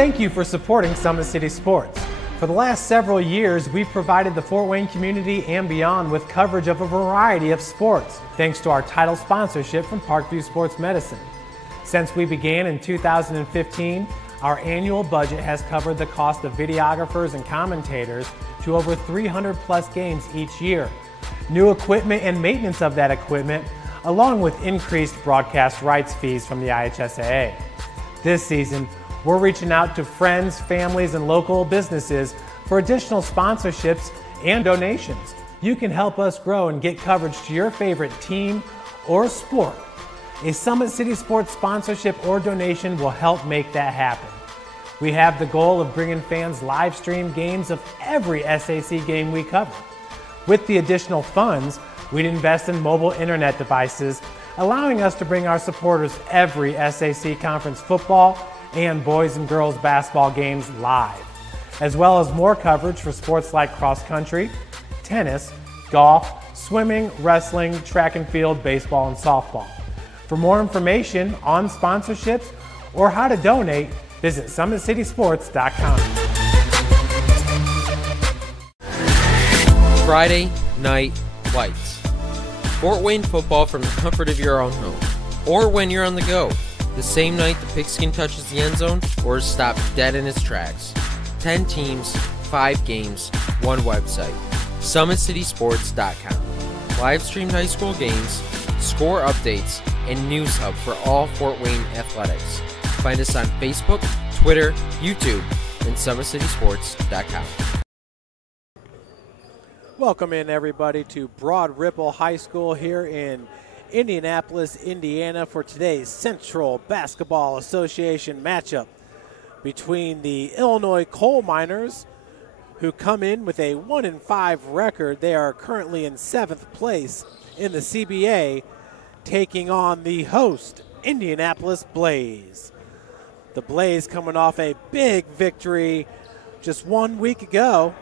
Thank you for supporting Summit City Sports. For the last several years, we've provided the Fort Wayne community and beyond with coverage of a variety of sports, thanks to our title sponsorship from Parkview Sports Medicine. Since we began in 2015, our annual budget has covered the cost of videographers and commentators to over 300 plus games each year, new equipment and maintenance of that equipment, along with increased broadcast rights fees from the IHSAA. This season, we're reaching out to friends, families, and local businesses for additional sponsorships and donations. You can help us grow and get coverage to your favorite team or sport. A Summit City Sports sponsorship or donation will help make that happen. We have the goal of bringing fans live stream games of every SAC game we cover. With the additional funds, we'd invest in mobile internet devices, allowing us to bring our supporters every SAC conference football and boys and girls basketball games live, as well as more coverage for sports like cross country, tennis, golf, swimming, wrestling, track and field, baseball, and softball. For more information on sponsorships or how to donate, visit SummitCitySports.com. Friday Night Lights. Fort Wayne football from the comfort of your own home, or when you're on the go. The same night the pigskin touches the end zone or is stopped dead in its tracks. 10 teams, 5 games, 1 website. SummitCitySports.com. Live streamed high school games, score updates, and news hub for all Fort Wayne athletics. Find us on Facebook, Twitter, YouTube, and SummitCitySports.com. Welcome in, everybody, to Broad Ripple High School here in Indianapolis, Indiana, for today's Central Basketball Association matchup between the Illinois Coal Miners, who come in with a 1-5 record. They are currently in 7th place in the CBA, taking on the host, Indianapolis Blaze. The Blaze coming off a big victory just 1 week ago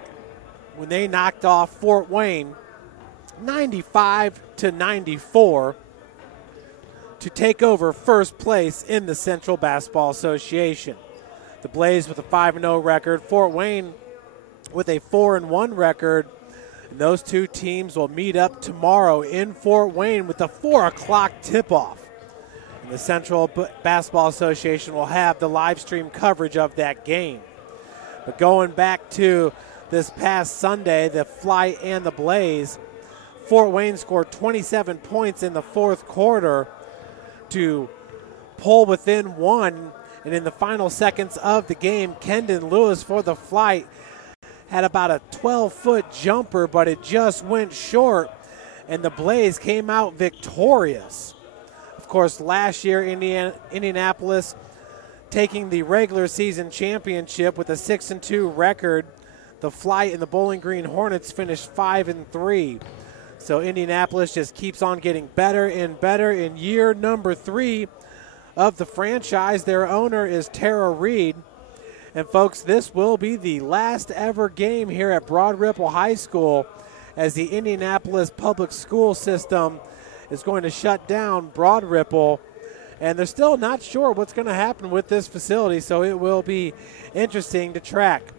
when they knocked off Fort Wayne 95-94 to take over first place in the Central Basketball Association. The Blaze with a 5-0 record, Fort Wayne with a 4-1 record. And those two teams will meet up tomorrow in Fort Wayne with a 4 o'clock tip-off. And the Central Basketball Association will have the live stream coverage of that game. But going back to this past Sunday, the Flite and the Blaze, Fort Wayne scored 27 points in the fourth quarter to pull within 1. And in the final seconds of the game, Kendon Lewis for the Flite had about a 12-foot jumper, but it just went short, and the Blaze came out victorious. Of course, last year, Indianapolis taking the regular season championship with a 6-2 record. The Flite and the Bowling Green Hornets finished 5-3. So Indianapolis just keeps on getting better and better in year number 3 of the franchise. Their owner is Tara Reed. And folks, this will be the last ever game here at Broad Ripple High School, as the Indianapolis public school system is going to shut down Broad Ripple. And they're still not sure what's going to happen with this facility, so it will be interesting to track.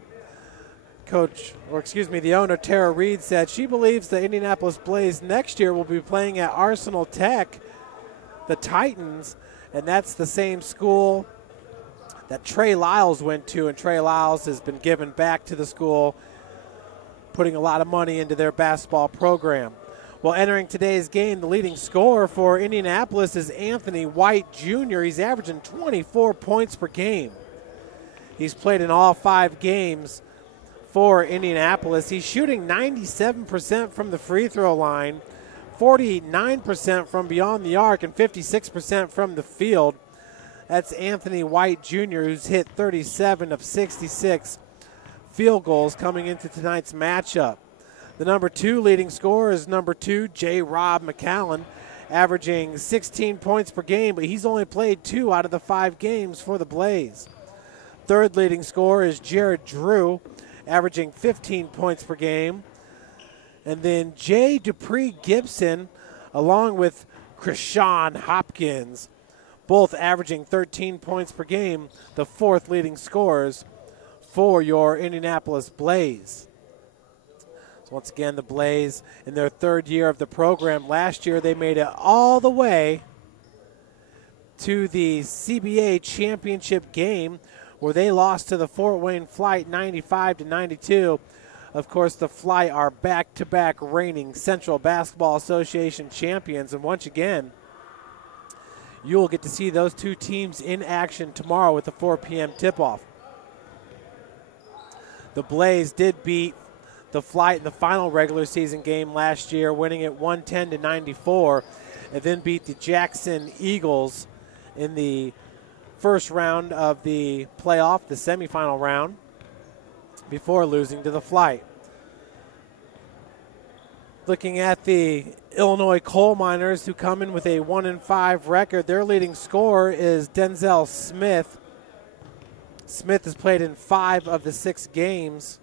The owner, Tara Reed, said she believes the Indianapolis Blaze next year will be playing at Arsenal Tech, the Titans, and that's the same school that Trey Lyles went to, and Trey Lyles has been given back to the school, putting a lot of money into their basketball program. Well, entering today's game, the leading scorer for Indianapolis is Anthony White Jr. He's averaging 24 points per game. He's played in all 5 games for Indianapolis. He's shooting 97% from the free throw line, 49% from beyond the arc, and 56% from the field. That's Anthony White Jr., who's hit 37 of 66 field goals coming into tonight's matchup. The number 2 leading scorer is number 2, J. Rob McAllen, averaging 16 points per game, but he's only played 2 out of the 5 games for the Blaze. Third leading scorer is Jared Drew, averaging 15 points per game. And then Jay Dupree Gibson, along with Krishan Hopkins, both averaging 13 points per game, the fourth leading scorers for your Indianapolis Blaze. So once again, the Blaze in their third year of the program. Last year they made it all the way to the CBA championship game where they lost to the Fort Wayne Flite 95-92. Of course, the Flite are back-to-back reigning Central Basketball Association champions. And once again, you will get to see those two teams in action tomorrow with the 4 p.m. tip-off. The Blaze did beat the Flite in the final regular season game last year, winning it 110-94, and then beat the Jackson Eagles in the first round of the playoff, the semifinal round, before losing to the Flite. Looking at the Illinois Coal Miners, who come in with a 1-5 record, their leading scorer is Denzel Smith. Smith has played in 5 of the 6 games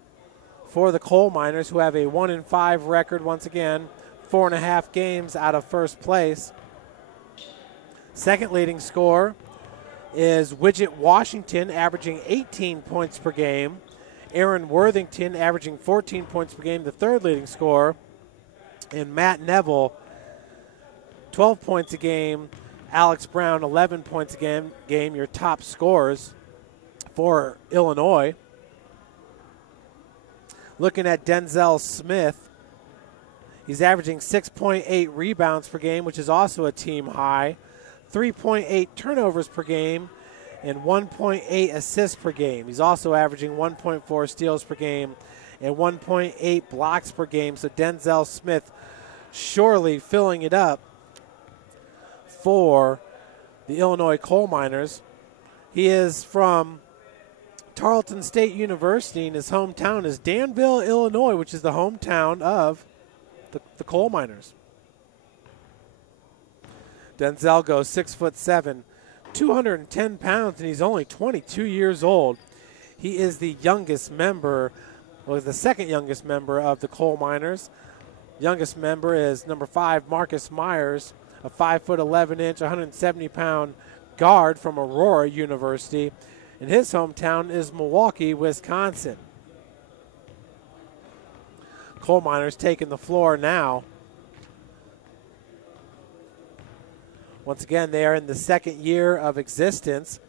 for the Coal Miners, who have a 1-5 record once again, 4.5 games out of first place. Second leading scorer is Widget Washington, averaging 18 points per game. Aaron Worthington averaging 14 points per game, the third leading scorer. And Matt Neville, 12 points a game. Alex Brown, 11 points a game, your top scorers for Illinois. Looking at Denzel Smith, he's averaging 6.8 rebounds per game, which is also a team high, 3.8 turnovers per game, and 1.8 assists per game. He's also averaging 1.4 steals per game and 1.8 blocks per game. So Denzel Smith surely filling it up for the Illinois Coal Miners. He is from Tarleton State University, and his hometown is Danville, Illinois, which is the hometown of the Coal Miners. Denzel goes 6'7", 210 pounds, and he's only 22 years old. He is the youngest member, well, the second youngest member of the Coal Miners. Youngest member is number 5, Marcus Myers, a 5'11", 170-pound guard from Aurora University, and his hometown is Milwaukee, Wisconsin. Coal Miners taking the floor now. Once again, they are in the second year of existence.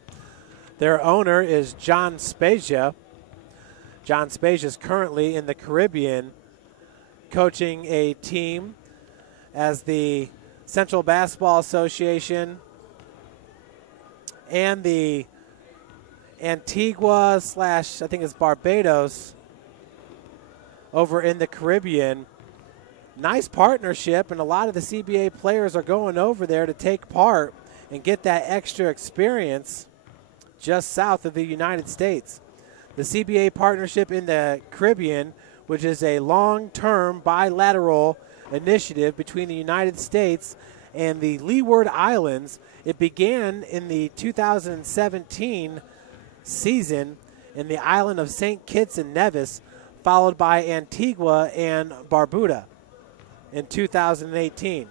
Their owner is John Spezia. John Spezia is currently in the Caribbean coaching a team as the Central Basketball Association and the Antigua / I think it's Barbados over in the Caribbean. Nice partnership, and a lot of the CBA players are going over there to take part and get that extra experience just south of the United States. The CBA partnership in the Caribbean, which is a long-term bilateral initiative between the United States and the Leeward Islands. It began in the 2017 season in the island of St. Kitts and Nevis, followed by Antigua and Barbuda in 2018.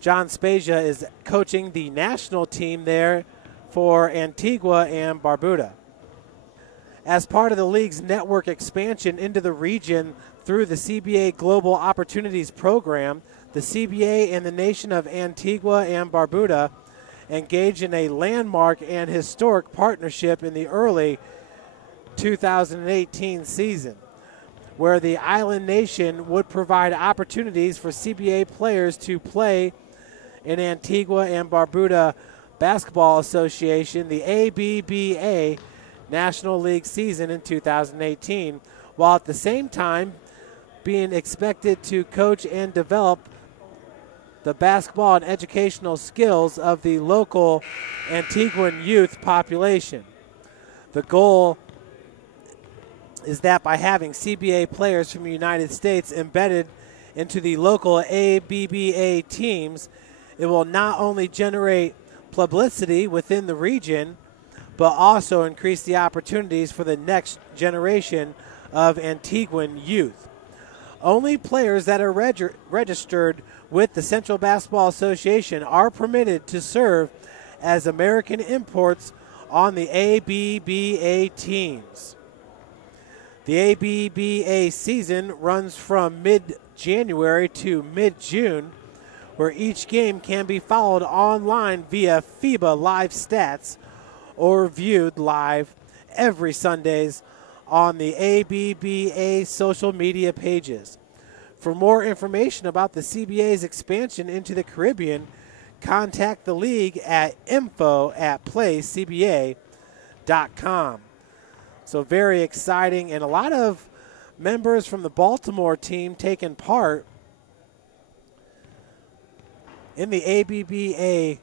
John Spezia is coaching the national team there for Antigua and Barbuda. As part of the league's network expansion into the region through the CBA Global Opportunities Program, the CBA and the nation of Antigua and Barbuda engaged in a landmark and historic partnership in the early 2018 season, where the island nation would provide opportunities for CBA players to play in Antigua and Barbuda Basketball Association, the ABBA National League season in 2018, while at the same time being expected to coach and develop the basketball and educational skills of the local Antiguan youth population. The goal is that by having CBA players from the United States embedded into the local ABBA teams, it will not only generate publicity within the region, but also increase the opportunities for the next generation of Antiguan youth. Only players that are registered with the Central Basketball Association are permitted to serve as American imports on the ABBA teams. The ABBA season runs from mid-January to mid-June, where each game can be followed online via FIBA Live Stats or viewed live every Sundays on the ABBA social media pages. For more information about the CBA's expansion into the Caribbean, contact the league at info@playCBA.com. So very exciting, and a lot of members from the Baltimore team taking part in the ABBA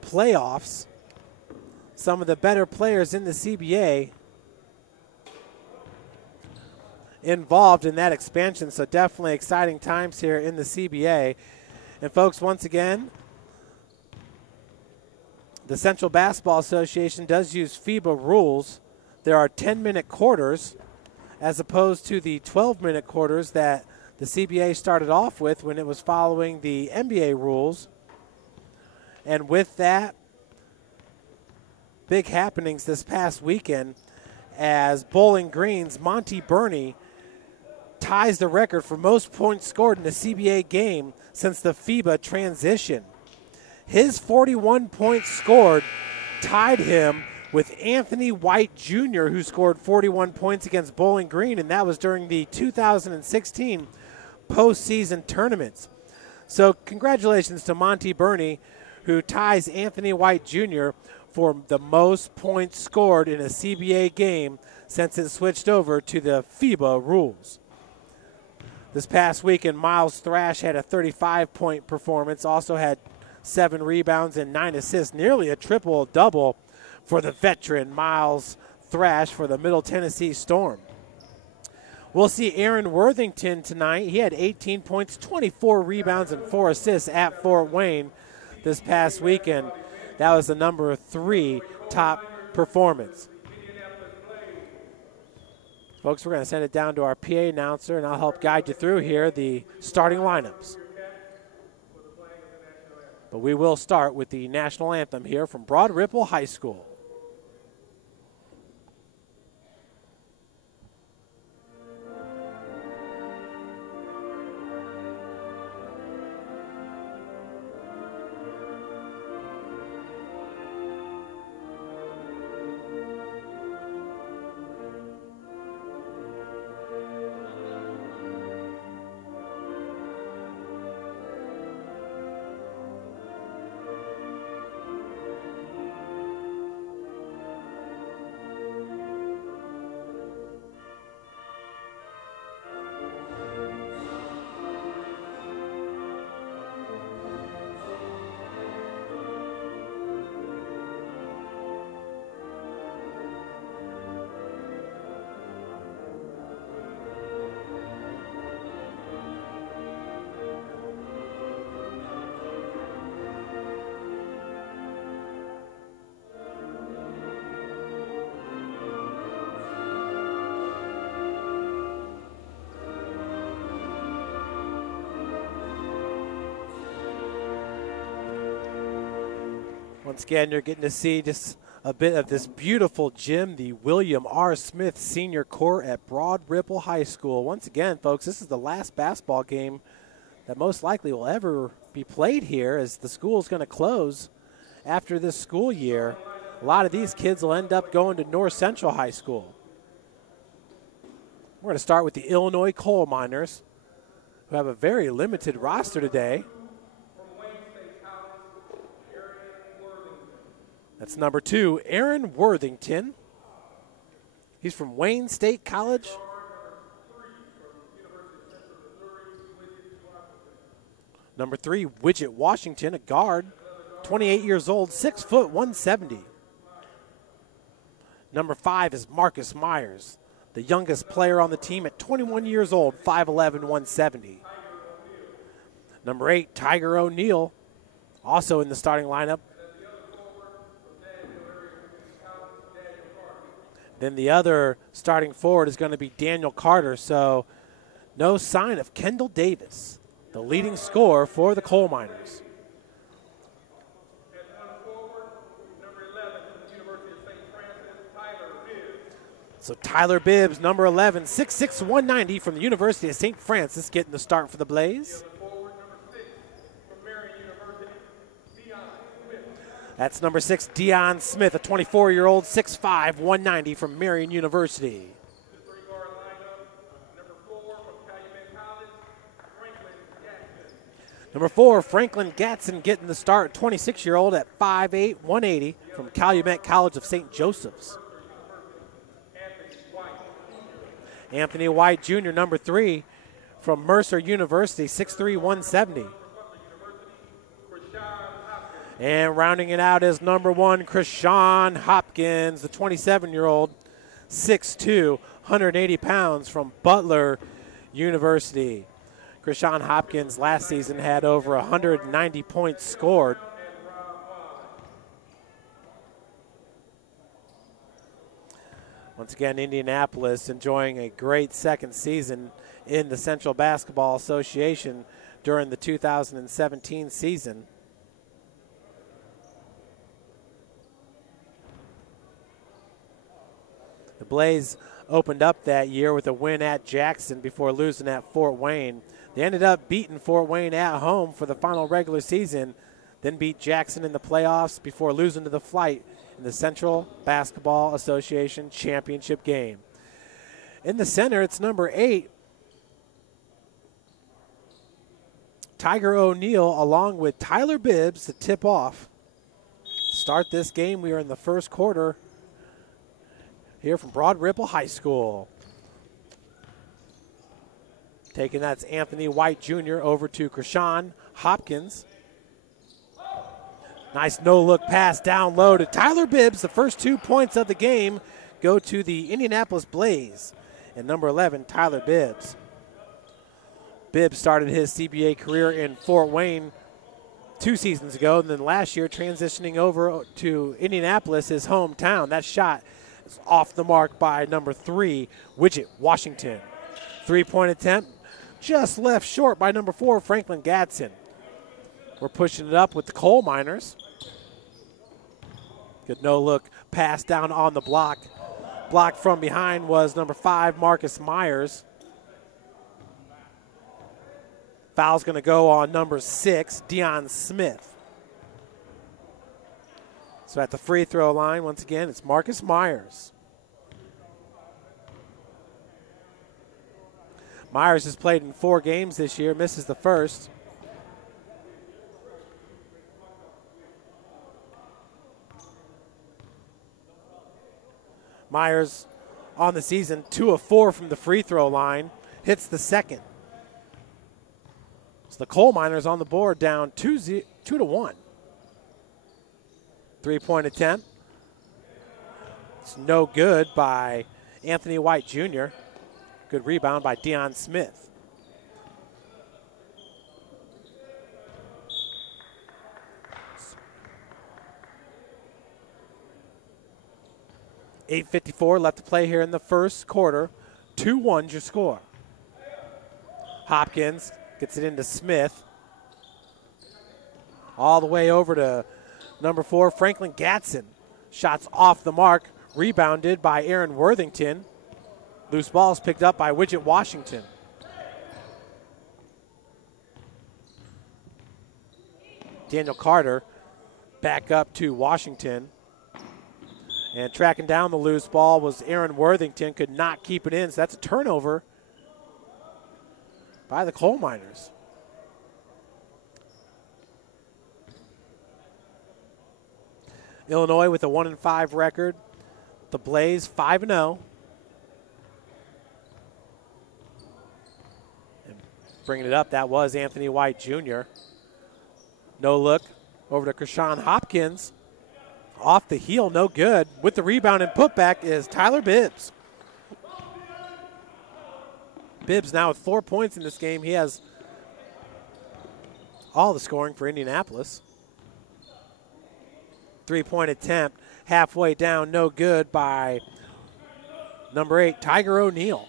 playoffs. Some of the better players in the CBA involved in that expansion, so definitely exciting times here in the CBA. And folks, once again, the Central Basketball Association does use FIBA rules. There are 10-minute quarters as opposed to the 12-minute quarters that the CBA started off with when it was following the NBA rules. And with that, big happenings this past weekend as Bowling Green's Monty Burney ties the record for most points scored in a CBA game since the FIBA transition. His 41 points scored tied him with Anthony White Jr., who scored 41 points against Bowling Green, and that was during the 2016 postseason tournaments. So congratulations to Monty Burney, who ties Anthony White Jr. for the most points scored in a CBA game since it switched over to the FIBA rules. This past weekend, Miles Thrash had a 35-point performance, also had 7 rebounds and 9 assists, nearly a triple-double for the veteran Miles Thrash for the Middle Tennessee Storm. We'll see Aaron Worthington tonight. He had 18 points, 24 rebounds, and 4 assists at Fort Wayne this past weekend. That was the number 3 top performance. Folks, we're going to send it down to our PA announcer, and I'll help guide you through here the starting lineups. But we will start with the national anthem here from Broad Ripple High School. Once again, you're getting to see just a bit of this beautiful gym, the William R. Smith Senior Court at Broad Ripple High School. Once again, folks, this is the last basketball game that most likely will ever be played here, as the school is going to close after this school year. A lot of these kids will end up going to North Central High School. We're going to start with the Illinois Coal Miners, who have a very limited roster today. That's number 2, Aaron Worthington. He's from Wayne State College. Number 3, Widget Washington, a guard, 28 years old, 6 foot, 170. Number 5 is Marcus Myers, the youngest player on the team at 21 years old, 5'11", 170. Number 8, Tiger O'Neal, also in the starting lineup. Then the other starting forward is going to be Daniel Carter. So No sign of Kendall Davis, the leading scorer for the Coal Miners. So Tyler Bibbs, number 11, 6'6", 190 from the University of St. Francis, getting the start for the Blaze. That's number 6, Deion Smith, a 24-year-old, 6'5", 190 from Marian University. Number 4, Franklin Gatson getting the start, 26-year-old at 5'8", 180 from Calumet College of St. Joseph's. Anthony White Jr., number 3 from Mercer University, 6'3", 170. And rounding it out is number 1, Krishan Hopkins, the 27-year-old, 6'2", 180 pounds from Butler University. Krishan Hopkins last season had over 190 points scored. Once again, Indianapolis enjoying a great second season in the Central Basketball Association during the 2017 season. The Blaze opened up that year with a win at Jackson before losing at Fort Wayne. They ended up beating Fort Wayne at home for the final regular season, then beat Jackson in the playoffs before losing to the Flite in the Central Basketball Association championship game. In the center, it's number 8, Tiger O'Neal, along with Tyler Bibbs to tip off. Start this game, we are in the first quarter here from Broad Ripple High School. Taking that's Anthony White Jr. over to Krishan Hopkins. Nice no-look pass down low to Tyler Bibbs. The first 2 points of the game go to the Indianapolis Blaze. And number 11, Tyler Bibbs. Bibbs started his CBA career in Fort Wayne 2 seasons ago, and then last year transitioning over to Indianapolis, his hometown. That shot is off the mark by number 3, Widget Washington. 3-point attempt just left short by number 4, Franklin Gatson. We're pushing it up with the Coal Miners. Good no-look pass down on the block. Blocked from behind was number 5, Marcus Myers. Foul's going to go on number 6, Deion Smith. So at the free throw line, once again, it's Marcus Myers. Myers has played in 4 games this year, misses the first. Myers on the season, 2 of 4 from the free throw line, hits the second. So the Coal Miners on the board down 2-1. 3-point attempt. It's no good by Anthony White Jr. Good rebound by Deion Smith. .854 left to play here in the first quarter. 2-1 your score. Hopkins gets it into Smith. All the way over to number 4, Franklin Gatson. Shots off the mark, rebounded by Aaron Worthington. Loose balls picked up by Widget Washington. Daniel Carter back up to Washington. And tracking down the loose ball was Aaron Worthington, could not keep it in, so that's a turnover by the Coal Miners. Illinois with a 1-5 record. The Blaze 5-0. And bringing it up, that was Anthony White Jr. No look over to Krishan Hopkins. Off the heel, no good. With the rebound and putback is Tyler Bibbs. Bibbs now with 4 points in this game. He has all the scoring for Indianapolis. 3-point attempt, halfway down, no good by number 8, Tiger O'Neal.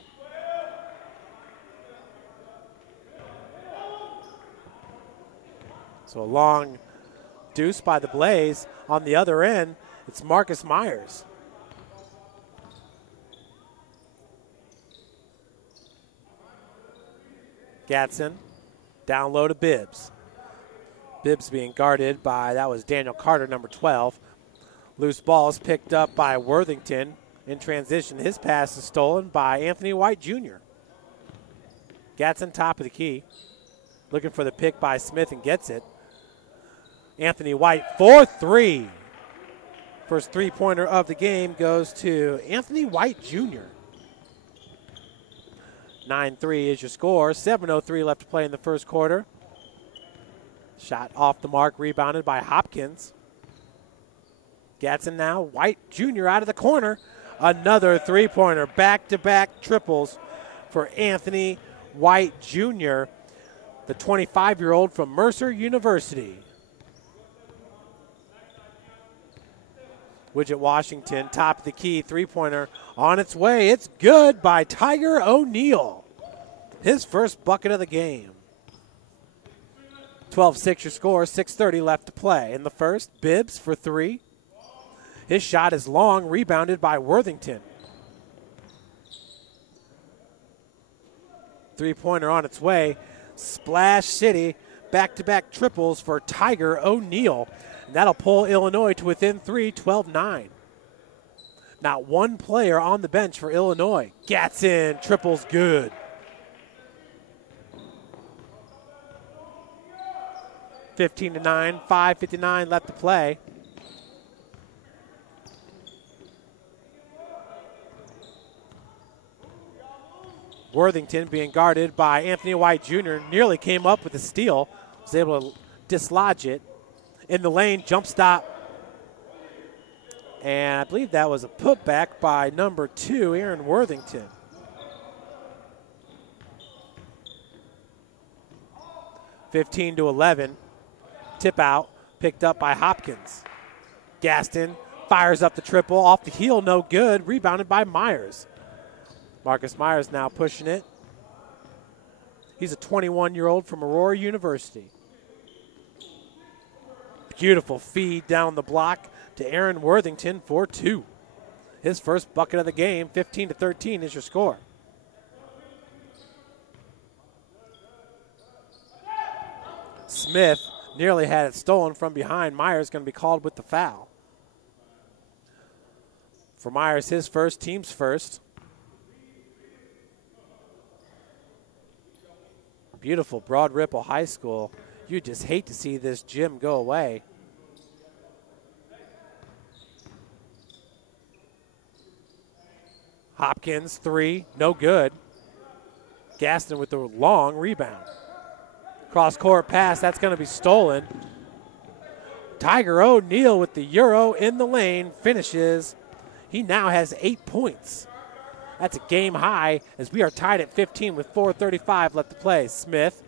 So a long deuce by the Blaze. On the other end, it's Marcus Myers. Gatson, down low to Bibbs. Bibbs being guarded by, that was Daniel Carter, number 12. Loose ball is picked up by Worthington. In transition, his pass is stolen by Anthony White Jr. Gatson, top of the key. Looking for the pick by Smith and gets it. Anthony White, 4-3. First three-pointer of the game goes to Anthony White Jr. 9-3 is your score. 7:03 left to play in the first quarter. Shot off the mark, rebounded by Hopkins. Gatson now, White Jr. out of the corner. Another three-pointer, back-to-back triples for Anthony White Jr., the 25-year-old from Mercer University. Widget Washington, top of the key, three-pointer on its way. It's good by Tiger O'Neal. His first bucket of the game. 12-6 your score, 6:30 left to play. In the first, Bibbs for three. His shot is long, rebounded by Worthington. Three-pointer on its way. Splash City, back-to-back triples for Tiger O'Neal. And that'll pull Illinois to within three, 12-9. Not one player on the bench for Illinois. Gatson, triples good. (15-9), 5:59 left to play. Worthington being guarded by Anthony White Jr. Nearly came up with a steal. Was able to dislodge it. In the lane, jump stop. And I believe that was a putback by number 2, Aaron Worthington. (15-11). Tip out, picked up by Hopkins. Gaston fires up the triple, off the heel, no good. Rebounded by Myers. Marcus Myers now pushing it. He's a 21-year-old from Aurora University. Beautiful feed down the block to Aaron Worthington for two. His first bucket of the game, 15-13 is your score. Smith nearly had it stolen from behind. Myers going to be called with the foul. For Myers, his first, team's first. Beautiful Broad Ripple High School. You just hate to see this gym go away. Hopkins, three, no good. Gaston with the long rebound. Cross-court pass, that's going to be stolen. Tiger O'Neal with the Euro in the lane, finishes. He now has 8 points. That's a game high as we are tied at 15 with 4:35 left to play. Smith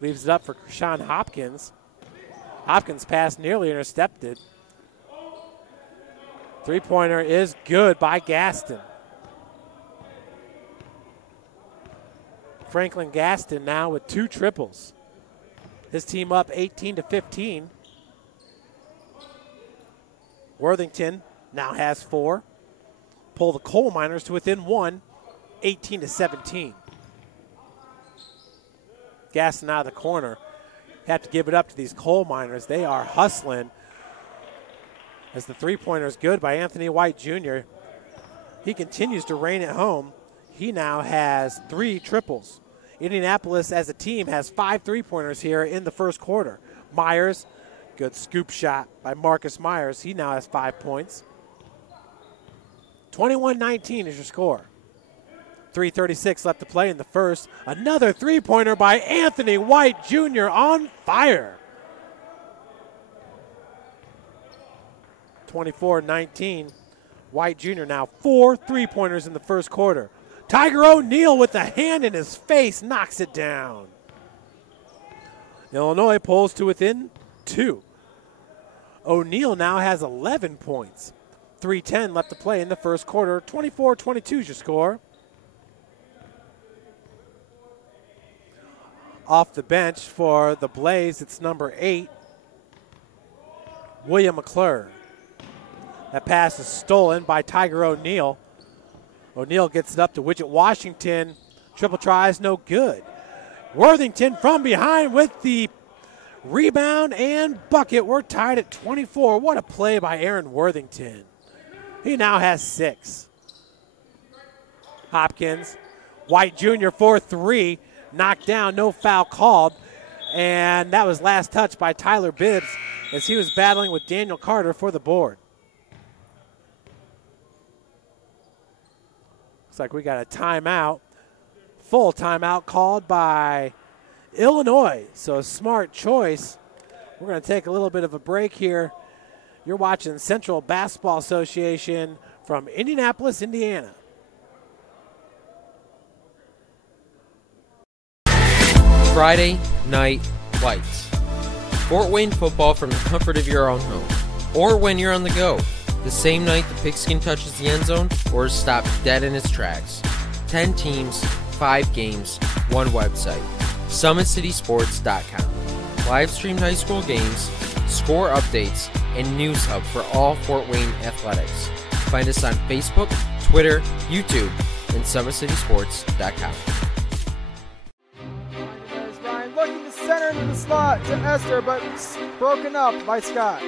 leaves it up for Sean Hopkins. Hopkins' pass nearly intercepted. Three-pointer is good by Gaston. Franklin Gaston now with 2 triples. His team up 18-15. Worthington now has 4. Pull the Coal Miners to within 1, 18-17. Gaston out of the corner. Have to give it up to these Coal Miners. They are hustling. As the three-pointer is good by Anthony White Jr. He continues to reign at home. He now has 3 triples. Indianapolis as a team has 5 three-pointers here in the first quarter. Myers, good scoop shot by Marcus Myers. He now has 5 points. 21-19 is your score. 3:36 left to play in the first. Another three-pointer by Anthony White Jr. on fire. 24-19. White Jr. now 4 three-pointers in the first quarter. Tiger O'Neal with a hand in his face knocks it down. Illinois pulls to within 2. O'Neal now has 11 points. 3:10 left to play in the first quarter. 24-22 is your score. Off the bench for the Blaze, it's number 8, William McClure. That pass is stolen by Tiger O'Neal. O'Neal gets it up to Widget Washington. Triple tries, no good. Worthington from behind with the rebound and bucket. We're tied at 24. What a play by Aaron Worthington. He now has 6. Hopkins, White Jr. for 3. Knocked down, no foul called. And that was last touch by Tyler Bibbs as he was battling with Daniel Carter for the board. Looks like we got a timeout. Full timeout called by Illinois. So a smart choice. We're going to take a little bit of a break here. You're watching Central Basketball Association from Indianapolis, Indiana. Friday Night Lights. Fort Wayne football from the comfort of your own home. Or when you're on the go. The same night the pigskin touches the end zone or is stopped dead in its tracks. 10 teams, 5 games, 1 website. SummitCitySports.com. Live streamed high school games, score updates, and news hub for all Fort Wayne athletics. Find us on Facebook, Twitter, YouTube, and SummitCitySports.com. Ryan looking to center into the slot to Esther, but broken up by Scott.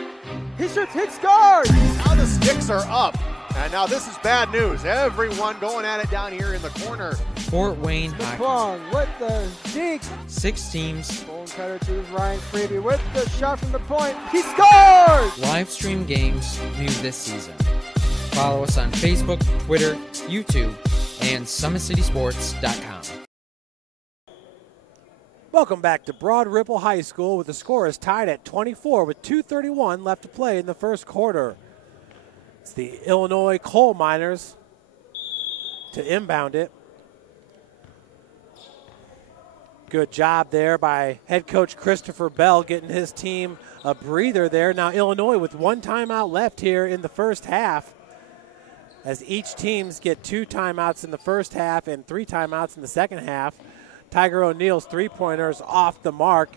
He shoots, hit, scores! Now the sticks are up. And now this is bad news. Everyone going at it down here in the corner. Fort Wayne Hockey. McClung with the deke. 6 teams. Bone cutter to Ryan Freeby with the shot from the point. He scores! Live stream games new this season. Follow us on Facebook, Twitter, YouTube, and SummitCitySports.com. Welcome back to Broad Ripple High School, with the score is tied at 24 with 2:31 left to play in the first quarter. It's the Illinois Coal Miners to inbound it. Good job there by head coach Christopher Bell getting his team a breather there. Now Illinois with 1 timeout left here in the first half, as each teams get 2 timeouts in the first half and 3 timeouts in the second half. Tiger O'Neal's 3-pointer is off the mark.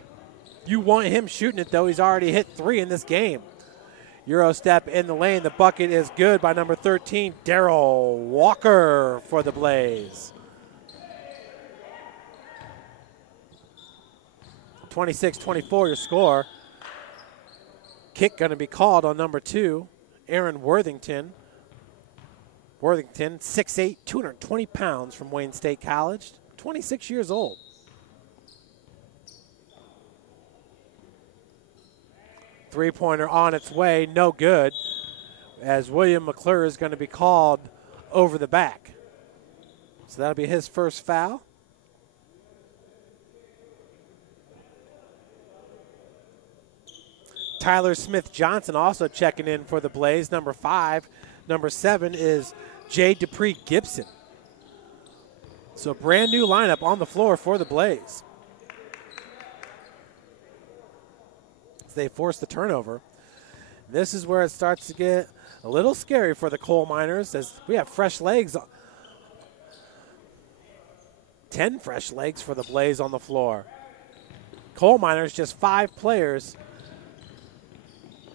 You want him shooting it, though. He's already hit 3 in this game. Euro step in the lane. The bucket is good by number 13, Darryl Walker for the Blaze. 26-24 your score. Kick going to be called on number 2, Aaron Worthington. Worthington, 6'8", 220 pounds from Wayne State College. 26 years old. Three-pointer on its way, no good, as William McClure is going to be called over the back. So that'll be his first foul. Tyler Smith-Johnson also checking in for the Blaze, number 5. Number 7 is Jay Dupree Gibson. So brand new lineup on the floor for the Blaze. As they force the turnover. This is where it starts to get a little scary for the Coal Miners, as we have fresh legs. 10 fresh legs for the Blaze on the floor. Coal Miners, just 5 players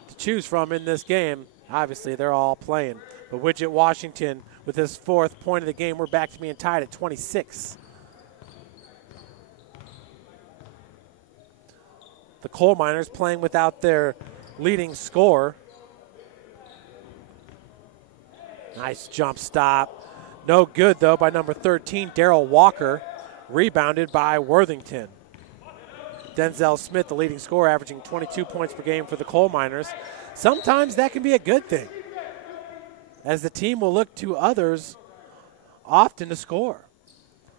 to choose from in this game. Obviously, they're all playing. But Widget Washington with his 4th point of the game. We're back to being tied at 26. The Coal Miners playing without their leading scorer. Nice jump stop. No good, though, by number 13, Darryl Walker. Rebounded by Worthington. Denzel Smith, the leading scorer, averaging 22 points per game for the Coal Miners. Sometimes that can be a good thing, as the team will look to others often to score.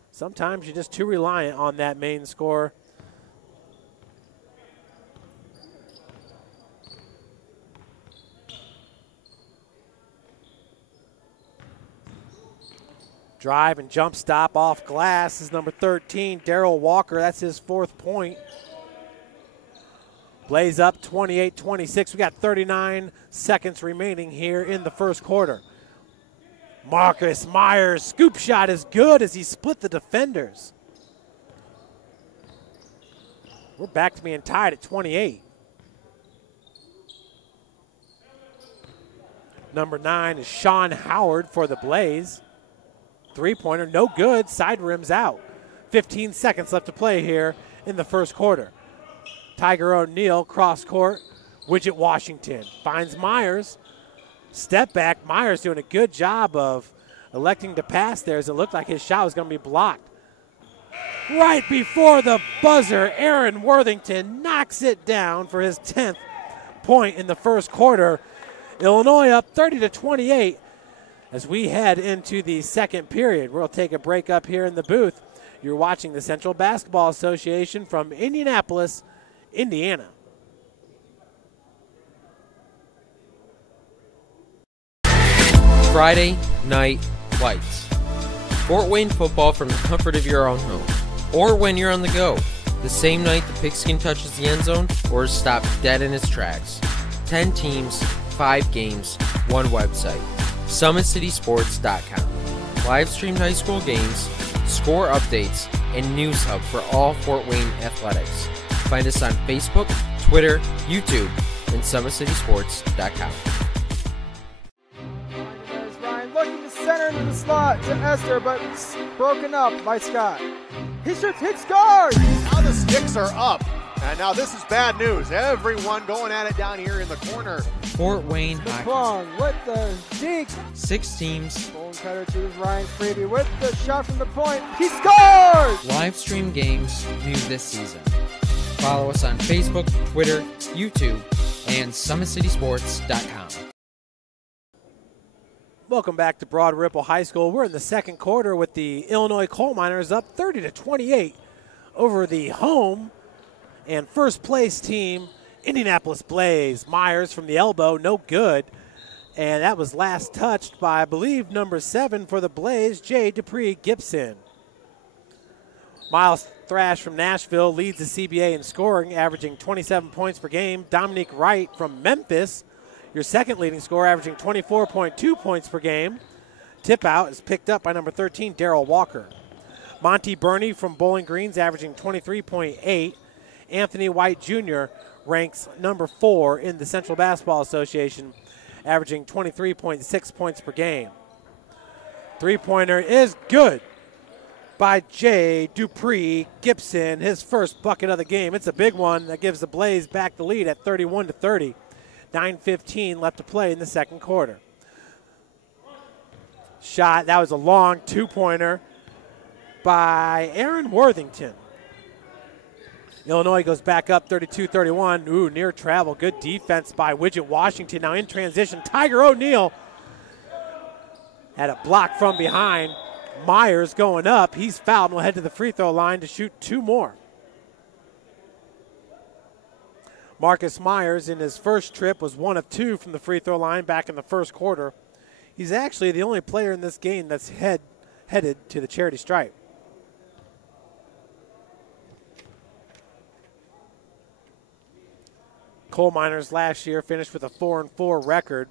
Sometimes you're just too reliant on that main scorer. Drive and jump stop off glass is number 13, Darryl Walker. That's his 4th point. Blaze up 28-26. We got 39 seconds remaining here in the first quarter. Marcus Myers' scoop shot is good as he split the defenders. We're back to being tied at 28. Number 9 is Sean Howard for the Blaze. Three-pointer, no good, side rims out. 15 seconds left to play here in the first quarter. Tiger O'Neal, cross court. Widget Washington finds Myers. Step back. Myers doing a good job of electing to pass there as it looked like his shot was going to be blocked. Right before the buzzer, Aaron Worthington knocks it down for his 10th point in the first quarter. Illinois up 30-28 as we head into the second period. We'll take a break up here in the booth. You're watching the Central Basketball Association from Indianapolis, Indiana. Friday Night Lights. Fort Wayne football from the comfort of your own home. Or when you're on the go. The same night the pigskin touches the end zone or is stopped dead in its tracks. 10 teams, 5 games, 1 website. SummitCitySports.com. Live streamed high school games, score updates, and news hub for all Fort Wayne athletics. Find us on Facebook, Twitter, YouTube, and SummitCitySports.com. Looking to center into the slot to Esther, but broken up by Scott. He shoots, hit, scores! Now the sticks are up. And now this is bad news. Everyone going at it down here in the corner. Fort Wayne Hockey. McClung with the deke. 6 teams. Bone cutter to Ryan Freeby with the shot from the point. He scores! Live stream games new this season. Follow us on Facebook, Twitter, YouTube, and SummitCitySports.com. Welcome back to Broad Ripple High School. We're in the second quarter with the Illinois Coal Miners up 30-28 over the home and first place team, Indianapolis Blaze. Myers from the elbow, no good. And that was last touched by, I believe, number 7 for the Blaze, Jay Dupree Gibson. Miles Thrash from Nashville leads the CBA in scoring, averaging 27 points per game. Dominique Wright from Memphis, your second leading scorer, averaging 24.2 points per game. Tip out is picked up by number 13, Darrell Walker. Monty Burney from Bowling Green's averaging 23.8. Anthony White Jr. ranks number 4 in the Central Basketball Association, averaging 23.6 points per game. Three-pointer is good by Jay Dupree Gibson, his first bucket of the game. It's a big one that gives the Blaze back the lead at 31-30. 9:15 left to play in the second quarter. Shot, that was a long two-pointer by Aaron Worthington. Illinois goes back up 32-31. Ooh, near travel. Good defense by Widget Washington. Now in transition, Tiger O'Neal had a block from behind. Myers going up. He's fouled and will head to the free throw line to shoot 2 more. Marcus Myers in his first trip was 1 of 2 from the free throw line back in the first quarter. He's actually the only player in this game that's headed to the charity stripe. Coal Miners last year finished with a 4-4 record.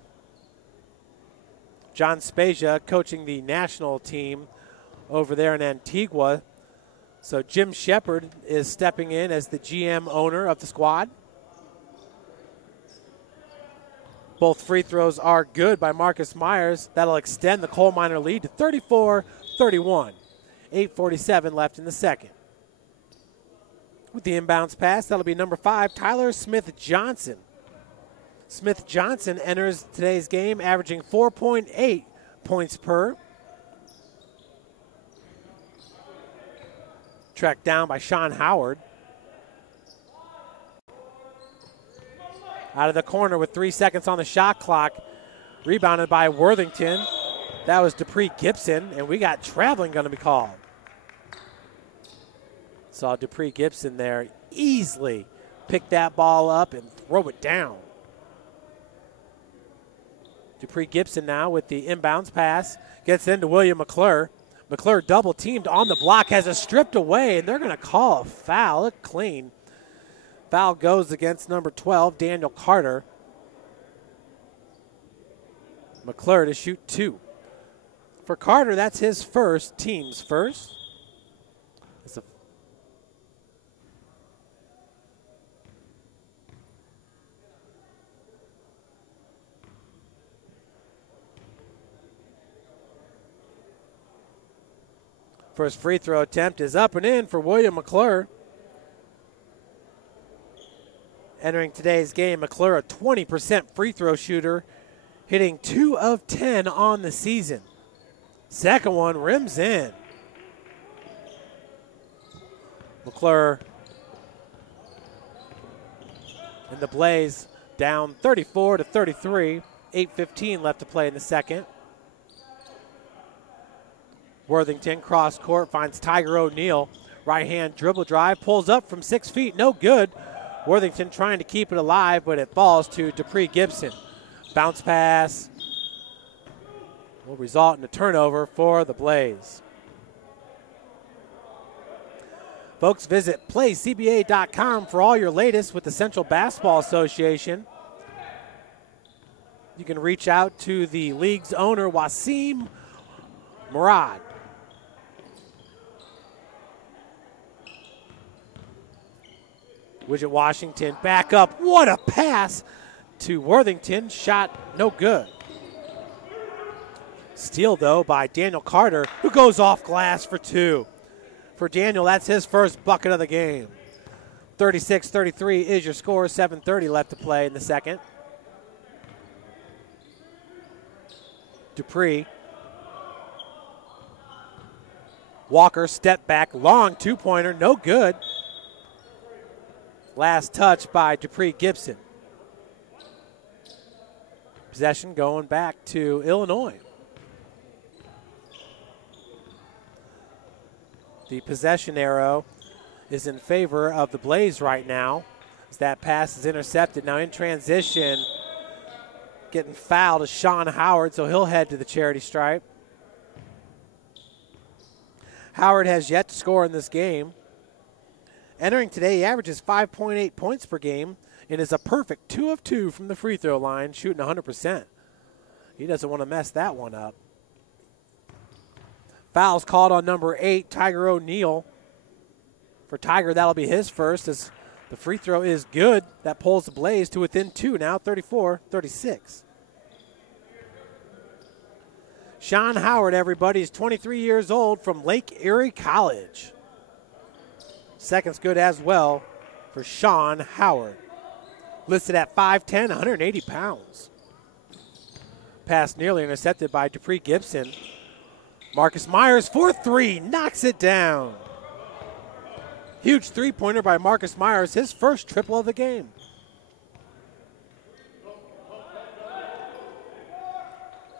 John Spezia coaching the national team over there in Antigua. So Jim Shepard is stepping in as the GM owner of the squad. Both free throws are good by Marcus Myers. That'll extend the Coal Miner lead to 34-31. 8:47 left in the second. With the inbounds pass, that'll be number 5, Tyler Smith-Johnson. Smith-Johnson enters today's game averaging 4.8 points per. Tracked down by Sean Howard. Out of the corner with 3 seconds on the shot clock. Rebounded by Worthington. That was Dupree Gibson, and we got traveling going to be called. Saw Dupree Gibson there easily pick that ball up and throw it down. Dupree Gibson now with the inbounds pass. Gets into William McClure. McClure double teamed on the block, has it stripped away, and they're going to call a foul. Look clean. Foul goes against number 12, Daniel Carter. McClure to shoot 2. For Carter, that's his first, team's first. It's a First free throw attempt is up and in for William McClure. Entering today's game, McClure, a 20% free throw shooter, hitting 2 of 10 on the season. Second one rims in. McClure and the Blaze down 34-33. 8:15 left to play in the second. Worthington cross court finds Tiger O'Neal. Right hand dribble drive, pulls up from 6 feet, no good. Worthington trying to keep it alive, but it falls to Dupree Gibson. Bounce pass will result in a turnover for the Blaze. Folks, visit playCBA.com for all your latest with the Central Basketball Association. You can reach out to the league's owner, Wasim Murad. Widget Washington back up. What a pass to Worthington. Shot no good. Steal, though, by Daniel Carter, who goes off glass for 2. For Daniel, that's his first bucket of the game. 36-33 is your score. 7:30 left to play in the second. Dupree. Walker, step back, long two-pointer, no good. Last touch by Dupree Gibson. Possession going back to Illinois. The possession arrow is in favor of the Blaze right now, as that pass is intercepted. Now in transition, getting fouled is Sean Howard, so he'll head to the charity stripe. Howard has yet to score in this game. Entering today, he averages 5.8 points per game and is a perfect 2 of 2 from the free throw line, shooting 100%. He doesn't want to mess that one up. Fouls called on number 8, Tiger O'Neal. For Tiger, that'll be his first, as the free throw is good. That pulls the Blaze to within 2 now, 34-36. Sean Howard, everybody, is 23 years old from Lake Erie College. Second's good as well for Sean Howard. Listed at 5'10", 180 pounds. Pass nearly intercepted by Dupree Gibson. Marcus Myers for 3, knocks it down. Huge three-pointer by Marcus Myers, his first triple of the game.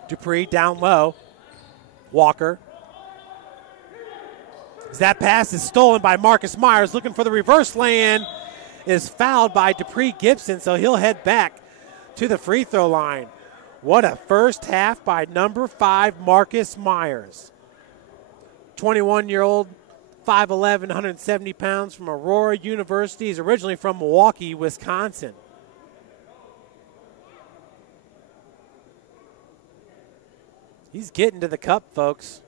Dupree down low. Walker. As that pass is stolen by Marcus Myers, looking for the reverse lay-in, is fouled by Dupree Gibson, so he'll head back to the free throw line. What a first half by number 5, Marcus Myers. 21-year-old, 5'11", 170 pounds from Aurora University. He's originally from Milwaukee, Wisconsin. He's getting to the cup, folks.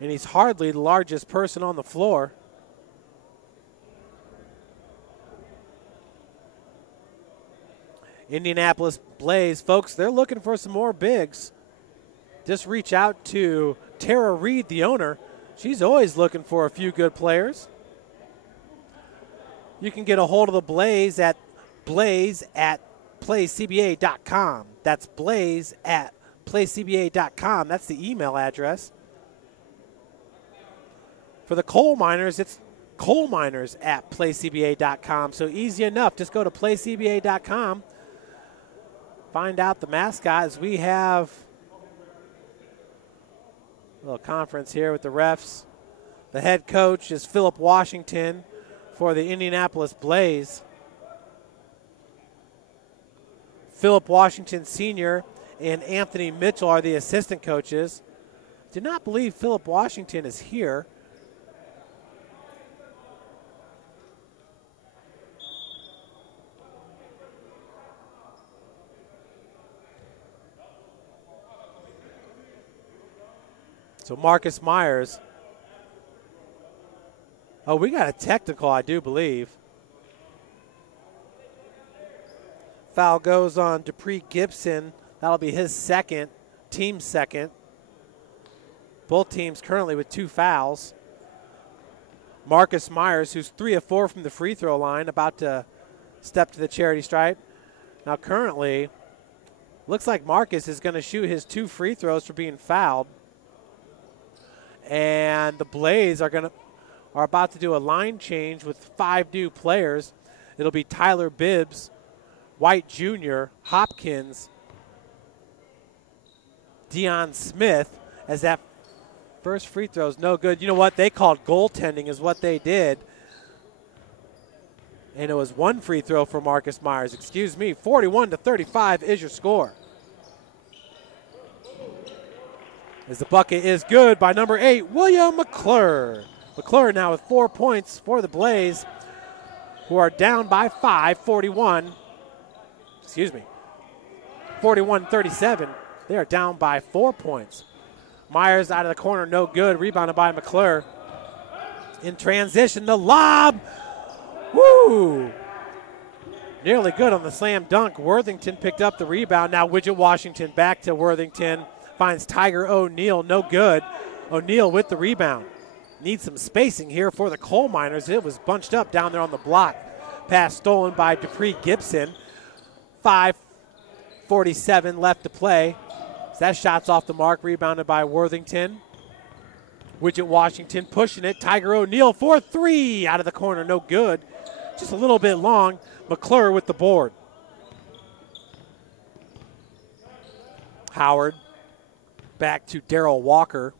And he's hardly the largest person on the floor. Indianapolis Blaze, folks, they're looking for some more bigs. Just reach out to Tara Reed, the owner. She's always looking for a few good players. You can get a hold of the Blaze at playCBA.com. That's blaze@playcba.com. That's the email address. For the coal miners, it's coalminers@playcba.com. So easy enough. Just go to playcba.com. Find out the mascot, as we have a little conference here with the refs. The head coach is Philip Washington for the Indianapolis Blaze. Philip Washington Sr. and Anthony Mitchell are the assistant coaches. Do not believe Philip Washington is here. So Marcus Myers. Oh, we got a technical, I do believe. Foul goes on Dupree Gibson. That'll be his second, team second. Both teams currently with 2 fouls. Marcus Myers, who's 3 of 4 from the free throw line, about to step to the charity stripe. Now currently, looks like Marcus is going to shoot his 2 free throws for being fouled. And the Blaze are about to do a line change with 5 new players. It'll be Tyler Bibbs, White Jr., Hopkins, Deion Smith, as that first free throw is no good. You know what? They called goaltending is what they did. And it was 1 free throw for Marcus Myers. Excuse me, 41-35 is your score. As the bucket is good by number 8, William McClure. McClure now with 4 points for the Blaze, who are down by 5, 41-37. They are down by 4 points. Myers out of the corner, no good. Rebounded by McClure. In transition, the lob. Woo! Nearly good on the slam dunk. Worthington picked up the rebound. Now Widget Washington back to Worthington. Finds Tiger O'Neal, no good. O'Neal with the rebound. Needs some spacing here for the coal miners. It was bunched up down there on the block. Pass stolen by Dupree Gibson. 5:47 left to play. That shot's off the mark, rebounded by Worthington. Widget Washington pushing it. Tiger O'Neal for 3 out of the corner, no good. Just a little bit long. McClure with the board. Howard back to Darrell Walker.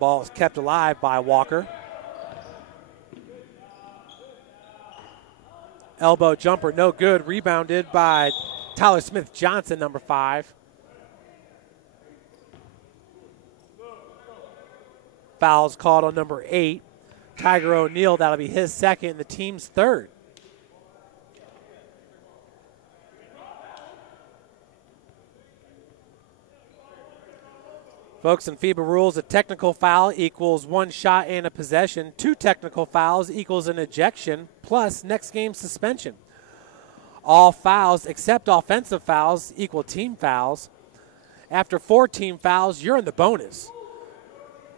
Ball is kept alive by Walker. Elbow jumper, no good. Rebounded by Tyler Smith Johnson, number 5. Fouls called on number 8. Tiger O'Neal, that'll be his second, the team's third. Folks, in FIBA rules, a technical foul equals 1 shot and a possession. 2 technical fouls equals an ejection plus next game suspension. All fouls except offensive fouls equal team fouls. After 4 team fouls, you're in the bonus.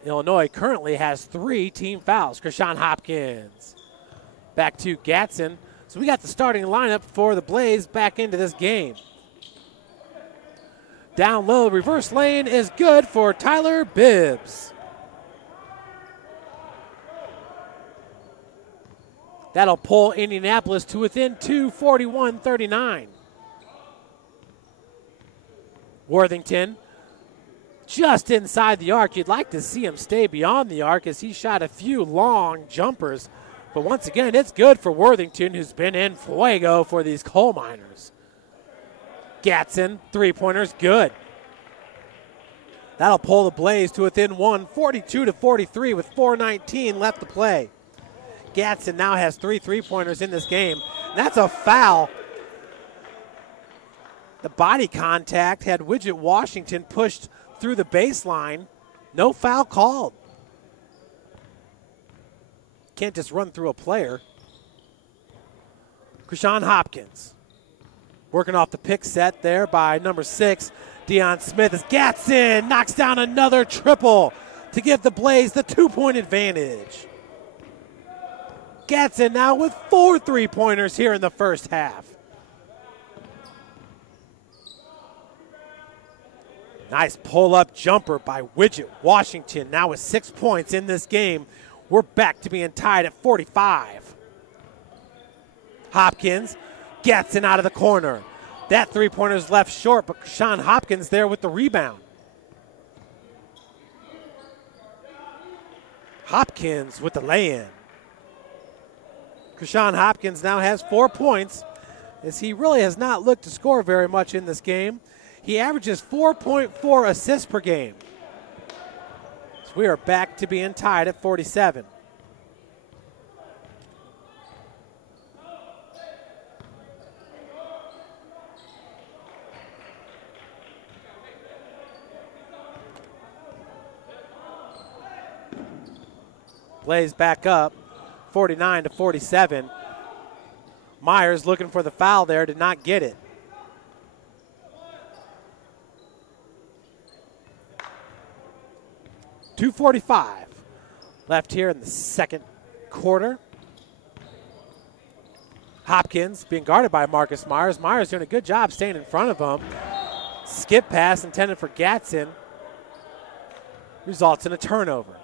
Illinois currently has 3 team fouls. Krishan Hopkins back to Gatson. So we got the starting lineup for the Blaze back into this game. Down low, reverse lane is good for Tyler Bibbs. That'll pull Indianapolis to within 2, 41-39. Worthington just inside the arc. You'd like to see him stay beyond the arc as he shot a few long jumpers. But once again, it's good for Worthington, who's been in fuego for these coal miners. Gatson, 3-pointers, good. That'll pull the Blaze to within 1, 42-43 with 4:19 left to play. Gatson now has 3 3-pointers in this game. That's a foul. The body contact had Widget Washington pushed through the baseline. No foul called. Can't just run through a player. Krishan Hopkins working off the pick set there by number 6, Deion Smith, as Gatson knocks down another triple to give the Blaze the 2-point advantage. Gatson now with 4 3-pointers here in the first half. Nice pull-up jumper by Widget Washington, now with 6 points in this game. We're back to being tied at 45. Hopkins, Gatson out of the corner. That 3-pointer is left short, but Krishan Hopkins there with the rebound. Hopkins with the lay-in. Krishan Hopkins now has 4 points, as he really has not looked to score very much in this game. He averages 4.4 assists per game. So we are back to being tied at 47. Blaze back up, 49-47. Myers looking for the foul there, did not get it. 2:45 left here in the second quarter. Hopkins being guarded by Marcus Myers. Myers doing a good job staying in front of him. Skip pass intended for Gatson. Results in a turnover.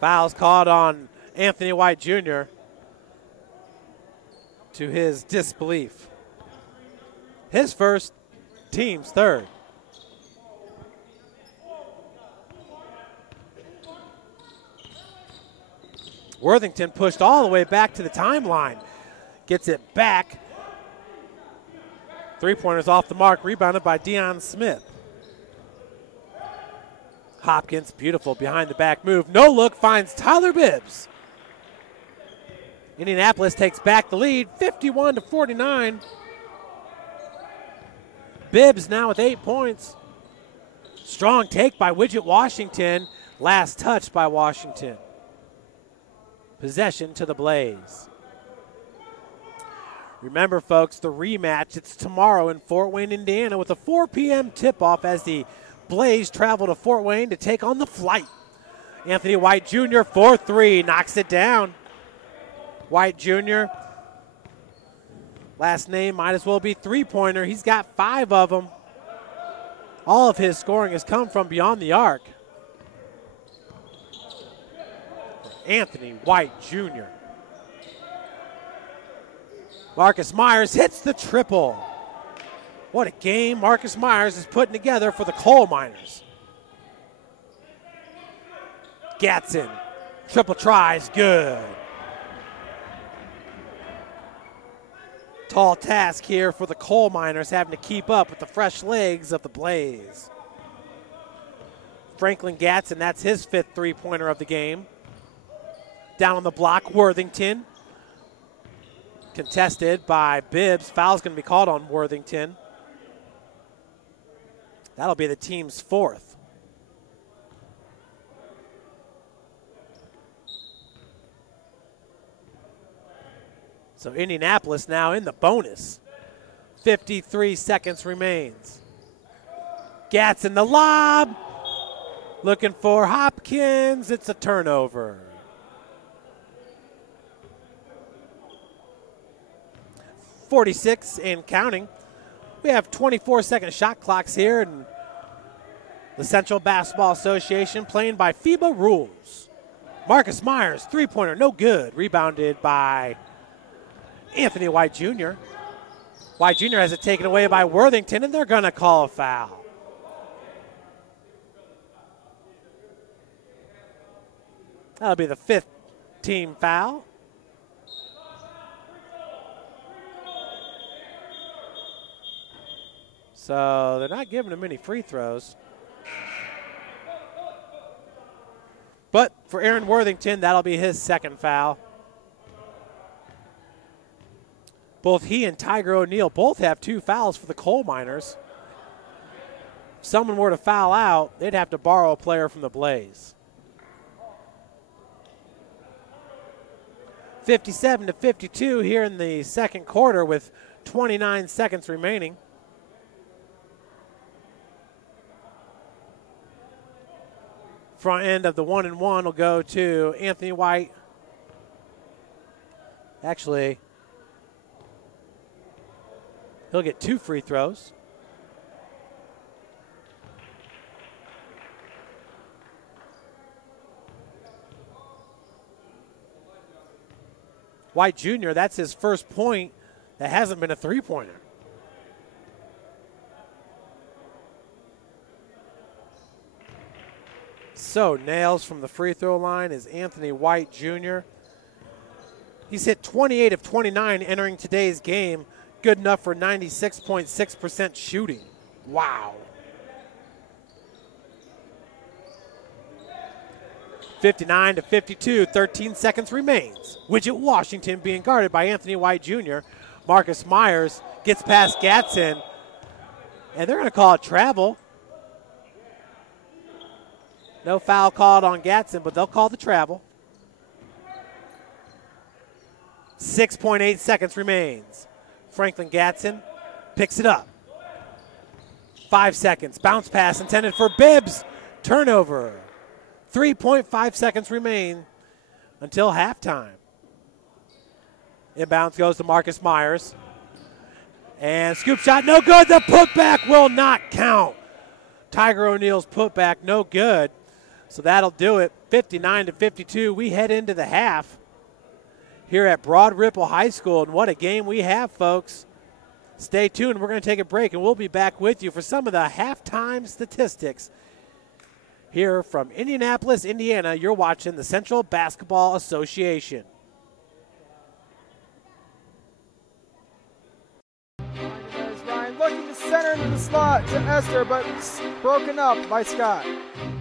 Fouls called on Anthony White Jr. to his disbelief. His first, team's third. Worthington pushed all the way back to the timeline. Gets it back. Three-pointers off the mark, rebounded by Deion Smith. Hopkins, beautiful behind the back move. No look, finds Tyler Bibbs. Indianapolis takes back the lead, 51-49. Bibbs now with 8 points. Strong take by Widget Washington. Last touch by Washington. Possession to the Blaze. Remember, folks, the rematch, it's tomorrow in Fort Wayne, Indiana, with a 4 p.m. tip-off as the Blaze travel to Fort Wayne to take on the Flite. Anthony White Jr. for three, knocks it down. White Jr., last name might as well be three-pointer. He's got 5 of them. All of his scoring has come from beyond the arc. Anthony White Jr. Marcus Myers hits the triple. What a game Marcus Myers is putting together for the coal miners. Gatson, triple tries, good. Tall task here for the coal miners, having to keep up with the fresh legs of the Blaze. Franklin Gatson, that's his 5th three-pointer of the game. Down on the block, Worthington. Contested by Bibbs. Foul's going to be called on Worthington. That'll be the team's 4th. So Indianapolis now in the bonus. 53 seconds remains. Gatson the lob. Looking for Hopkins. It's a turnover. .46 and counting. We have 24-second shot clocks here in the Central Basketball Association, playing by FIBA rules. Marcus Myers, three-pointer, no good. Rebounded by Anthony White Jr. White Jr. has it taken away by Worthington, and they're going to call a foul. That'll be the 5th team foul. So they're not giving him any free throws. But for Aaron Worthington, that'll be his 2nd foul. Both he and Tiger O'Neal both have 2 fouls for the coal miners. If someone were to foul out, they'd have to borrow a player from the Blaze. 57-52 here in the second quarter with 29 seconds remaining. Front end of the 1-and-1 will go to Anthony White. Actually, he'll get 2 free throws. White Jr., that's his first point that hasn't been a three-pointer. So nails from the free throw line is Anthony White Jr. He's hit 28 of 29 entering today's game. Good enough for 96.6% shooting. Wow. 59-52, 13 seconds remains. Widget Washington being guarded by Anthony White Jr. Marcus Myers Gets past Gatson, and they're going to call it travel. No foul called on Gatson, but they'll call the travel. 6.8 seconds remains. Franklin Gatson picks it up. 5 seconds. Bounce pass intended for Bibbs. Turnover. 3.5 seconds remain until halftime. Inbounds goes to Marcus Myers. And scoop shot, no good. The putback will not count. Tiger O'Neal's putback, no good. So that'll do it. 59-52. We head into the half here at Broad Ripple High School. And what a game we have, folks. Stay tuned. We're going to take a break, and we'll be back with you for some of the halftime statistics here from Indianapolis, Indiana. You're watching the Central Basketball Association. There's Ryan looking to center into the slot to Esther, but broken up by Scott.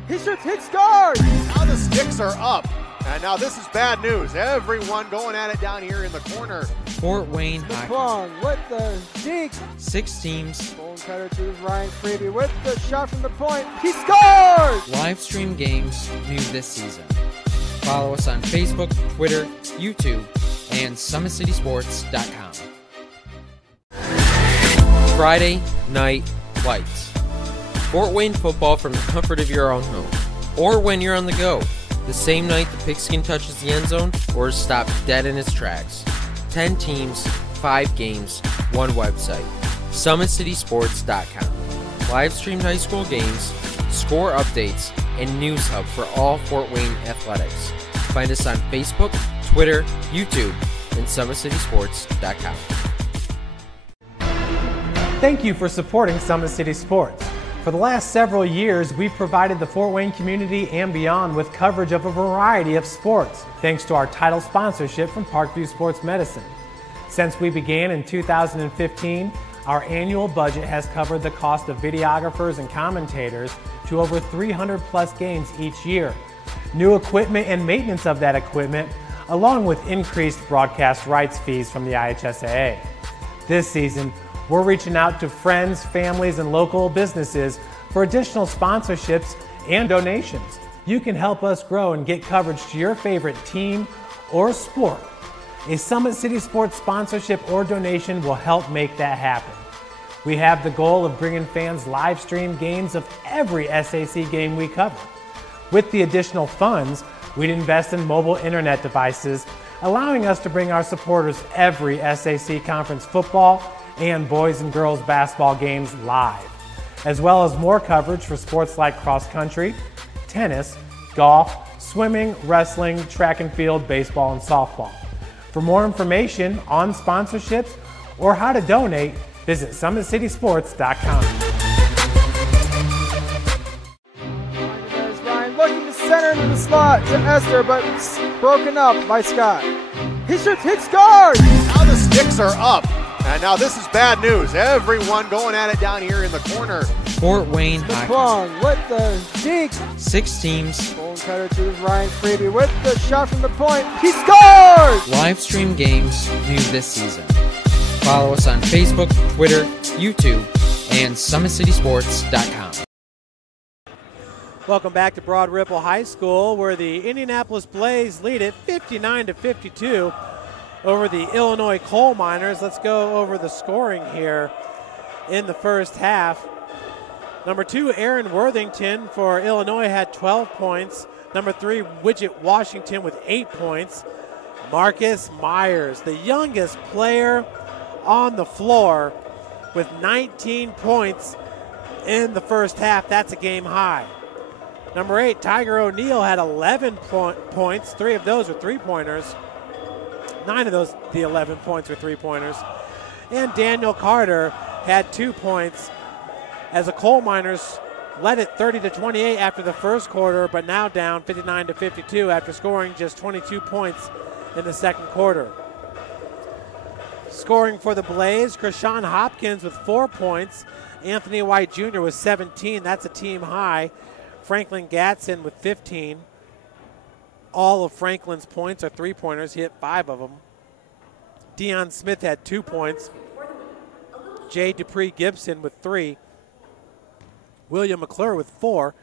He shoots, he scores! Now the sticks are up. And now this is bad news. Everyone going at it down here in the corner. Fort Wayne Hockey. McClung with the deke. 6 teams. Bone cutter to Ryan Freeby with the shot from the point. He scores! Live stream games new this season. Follow us on Facebook, Twitter, YouTube, and SummitCitySports.com. Friday Night Lights. Fort Wayne football from the comfort of your own home, or when you're on the go. The same night the pigskin touches the end zone or is stopped dead in its tracks. 10 teams, 5 games, 1 website. SummitCitySports.com. Live streamed high school games, score updates, and news hub for all Fort Wayne athletics. Find us on Facebook, Twitter, YouTube, and SummitCitySports.com. Thank you for supporting Summit City Sports. For the last several years, we've provided the Fort Wayne community and beyond with coverage of a variety of sports, thanks to our title sponsorship from Parkview Sports Medicine. Since we began in 2015, our annual budget has covered the cost of videographers and commentators to over 300 plus games each year. New equipment and maintenance of that equipment, along with increased broadcast rights fees from the IHSAA. This season, we're reaching out to friends, families, and local businesses for additional sponsorships and donations. You can help us grow and get coverage to your favorite team or sport. A Summit City Sports sponsorship or donation will help make that happen. We have the goal of bringing fans live stream games of every SAC game we cover. With the additional funds, we'd invest in mobile internet devices, allowing us to bring our supporters every SAC conference football and boys and girls basketball games live, as well as more coverage for sports like cross country, tennis, golf, swimming, wrestling, track and field, baseball, and softball. For more information on sponsorships or how to donate, visit SummitCitySports.com. There's Ryan looking to center into the slot to Esther, but broken up by Scott. He shoots, he scores! Now the sticks are up. And now this is bad news. Everyone going at it down here in the corner. Fort Wayne Hockey. McClung with the deke. 6 teams. Bone cutter to Ryan Freeby with the shot from the point. He scores! Live stream games new this season. Follow us on Facebook, Twitter, YouTube, and SummitCitySports.com. Welcome back to Broad Ripple High School, where the Indianapolis Blaze lead it 59-52 over the Illinois Coal Miners. Let's go over the scoring here in the first half. Number 2, Aaron Worthington for Illinois had 12 points. Number 3, Widget Washington with 8 points. Marcus Myers, the youngest player on the floor, with 19 points in the first half. That's a game high. Number 8, Tiger O'Neal had 11 points. 3 of those were three-pointers. 9 of those, the 11 points, were three-pointers. And Daniel Carter had 2 points as the Coal Miners led it 30-28 after the first quarter, but now down 59-52 after scoring just 22 points in the second quarter. Scoring for the Blaze, Krishan Hopkins with 4 points. Anthony White Jr. with 17. That's a team high. Franklin Gatson with 15. All of Franklin's points are three-pointers. He hit 5 of them. Deion Smith had 2 points. Jay Dupree Gibson with 3. William McClure with 4.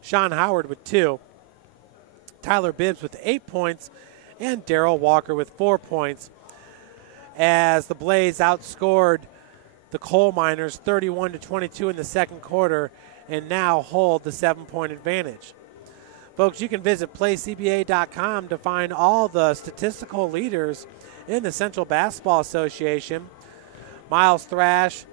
Sean Howard with 2. Tyler Bibbs with 8 points. And Darrell Walker with 4 points. As the Blaze outscored the Coal Miners 31-22 in the second quarter and now hold the 7-point advantage. Folks, you can visit playCBA.com to find all the statistical leaders in the Central Basketball Association. Miles Thrash,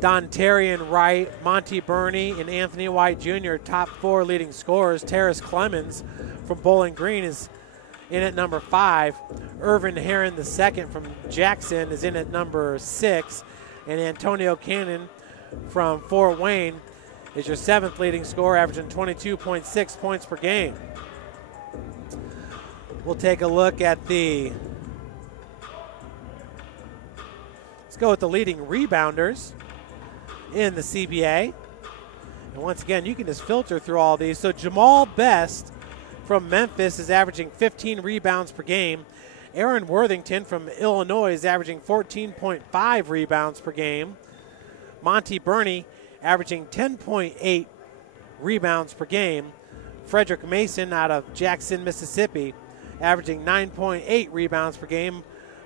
Dontarian Wright, Monty Burney, and Anthony White Jr., top 4 leading scorers. Terrace Clemens from Bowling Green is in at number 5. Irvin Heron II from Jackson is in at number 6. And Antonio Cannon from Fort Wayne is your 7th leading scorer, averaging 22.6 points per game. We'll take a look at let's go with the leading rebounders in the CBA. And once again, you can just filter through all these. So Jamal Best from Memphis is averaging 15 rebounds per game. Aaron Worthington from Illinois is averaging 14.5 rebounds per game. Monty Burney averaging 10.8 rebounds per game. Frederick Mason out of Jackson, Mississippi, averaging 9.8 rebounds per game.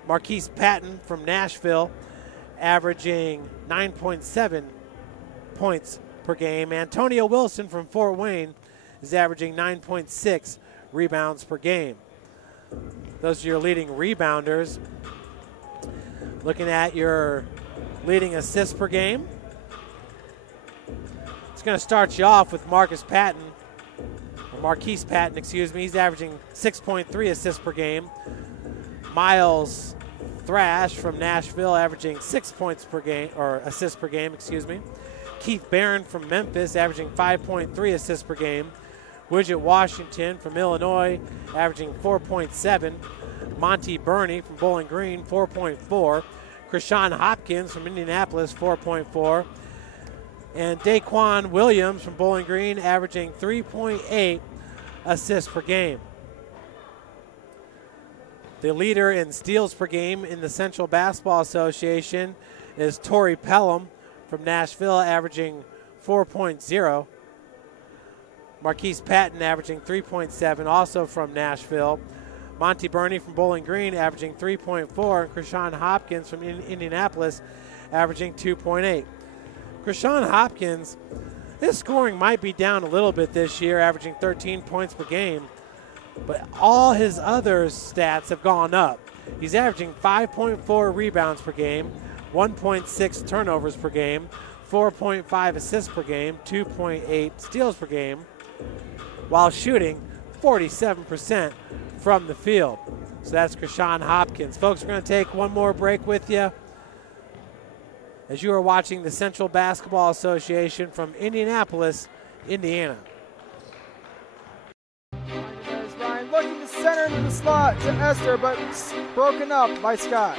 Marquise Patton from Nashville, averaging 9.7 points per game. Antonio Wilson from Fort Wayne is averaging 9.6 rebounds per game. Those are your leading rebounders. Looking at your leading assists per game. It's going to start you off with Marquise Patton. He's averaging 6.3 assists per game. Miles Thrash from Nashville averaging 6 points per game, or assists per game, Keith Barron from Memphis averaging 5.3 assists per game. Widget Washington from Illinois averaging 4.7. Monty Burney from Bowling Green, 4.4. Krishan Hopkins from Indianapolis, 4.4. And Daquan Williams from Bowling Green averaging 3.8 assists per game. The leader in steals per game in the Central Basketball Association is Torrey Pelham from Nashville, averaging 4.0. Marquise Patton averaging 3.7, also from Nashville. Monty Burney from Bowling Green averaging 3.4, and Krishan Hopkins from Indianapolis averaging 2.8. Krishan Hopkins, his scoring might be down a little bit this year, averaging 13 points per game, but all his other stats have gone up. He's averaging 5.4 rebounds per game, 1.6 turnovers per game, 4.5 assists per game, 2.8 steals per game, while shooting 47% from the field. So that's Krishan Hopkins. Folks, we're going to take one more break with you as you are watching the Central Basketball Association from Indianapolis, Indiana. Ryan looking to center into the slot to Esther, but broken up by Scott.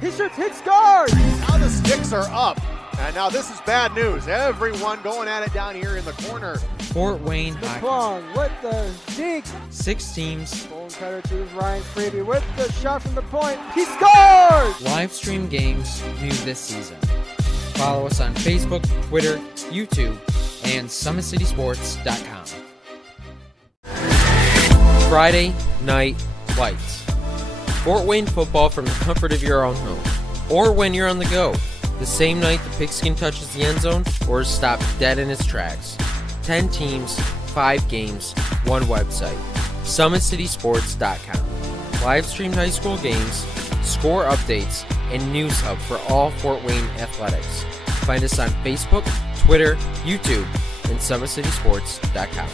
He shoots, hits, scores! Now the sticks are up. And now this is bad news. Everyone going at it down here in the corner. Fort Wayne Hockey. McClung with the deke. 6 teams. Bone cutter to Ryan Freeby with the shot from the point. He scores! Live stream games new this season. Follow us on Facebook, Twitter, YouTube, and SummitCitySports.com. Friday Night Lights. Fort Wayne football from the comfort of your own home. Or when you're on the go. The same night the pigskin touches the end zone or is stopped dead in its tracks. 10 teams, 5 games, 1 website. SummitCitySports.com. Live streamed high school games, score updates, and news hub for all Fort Wayne athletics. Find us on Facebook, Twitter, YouTube, and SummitCitySports.com.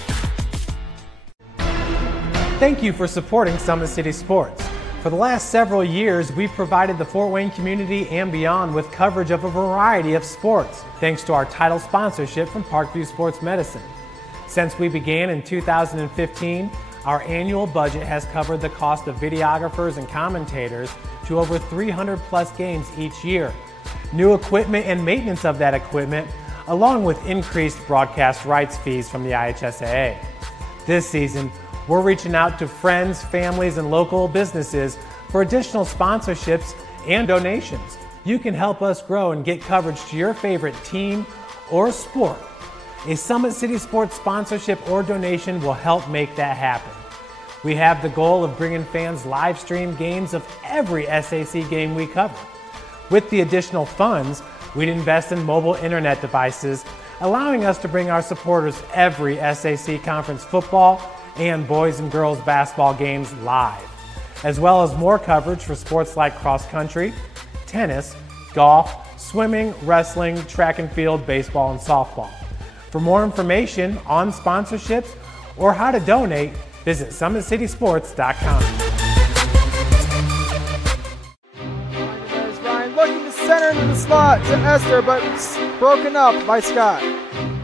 Thank you for supporting Summit City Sports. For the last several years, we've provided the Fort Wayne community and beyond with coverage of a variety of sports, thanks to our title sponsorship from Parkview Sports Medicine. Since we began in 2015, our annual budget has covered the cost of videographers and commentators to over 300 plus games each year. New equipment and maintenance of that equipment, along with increased broadcast rights fees from the IHSAA. This season, we're reaching out to friends, families, and local businesses for additional sponsorships and donations. you can help us grow and get coverage to your favorite team or sport. A Summit City Sports sponsorship or donation will help make that happen. We have the goal of bringing fans live stream games of every SAC game we cover. With the additional funds, we'd invest in mobile internet devices, allowing us to bring our supporters every SAC conference football and boys and girls basketball games live, as well as more coverage for sports like cross country, tennis, golf, swimming, wrestling, track and field, baseball, and softball. For more information on sponsorships or how to donate, visit SummitCitySports.com. There's Ryan looking to center into the slot to Esther, but broken up by Scott.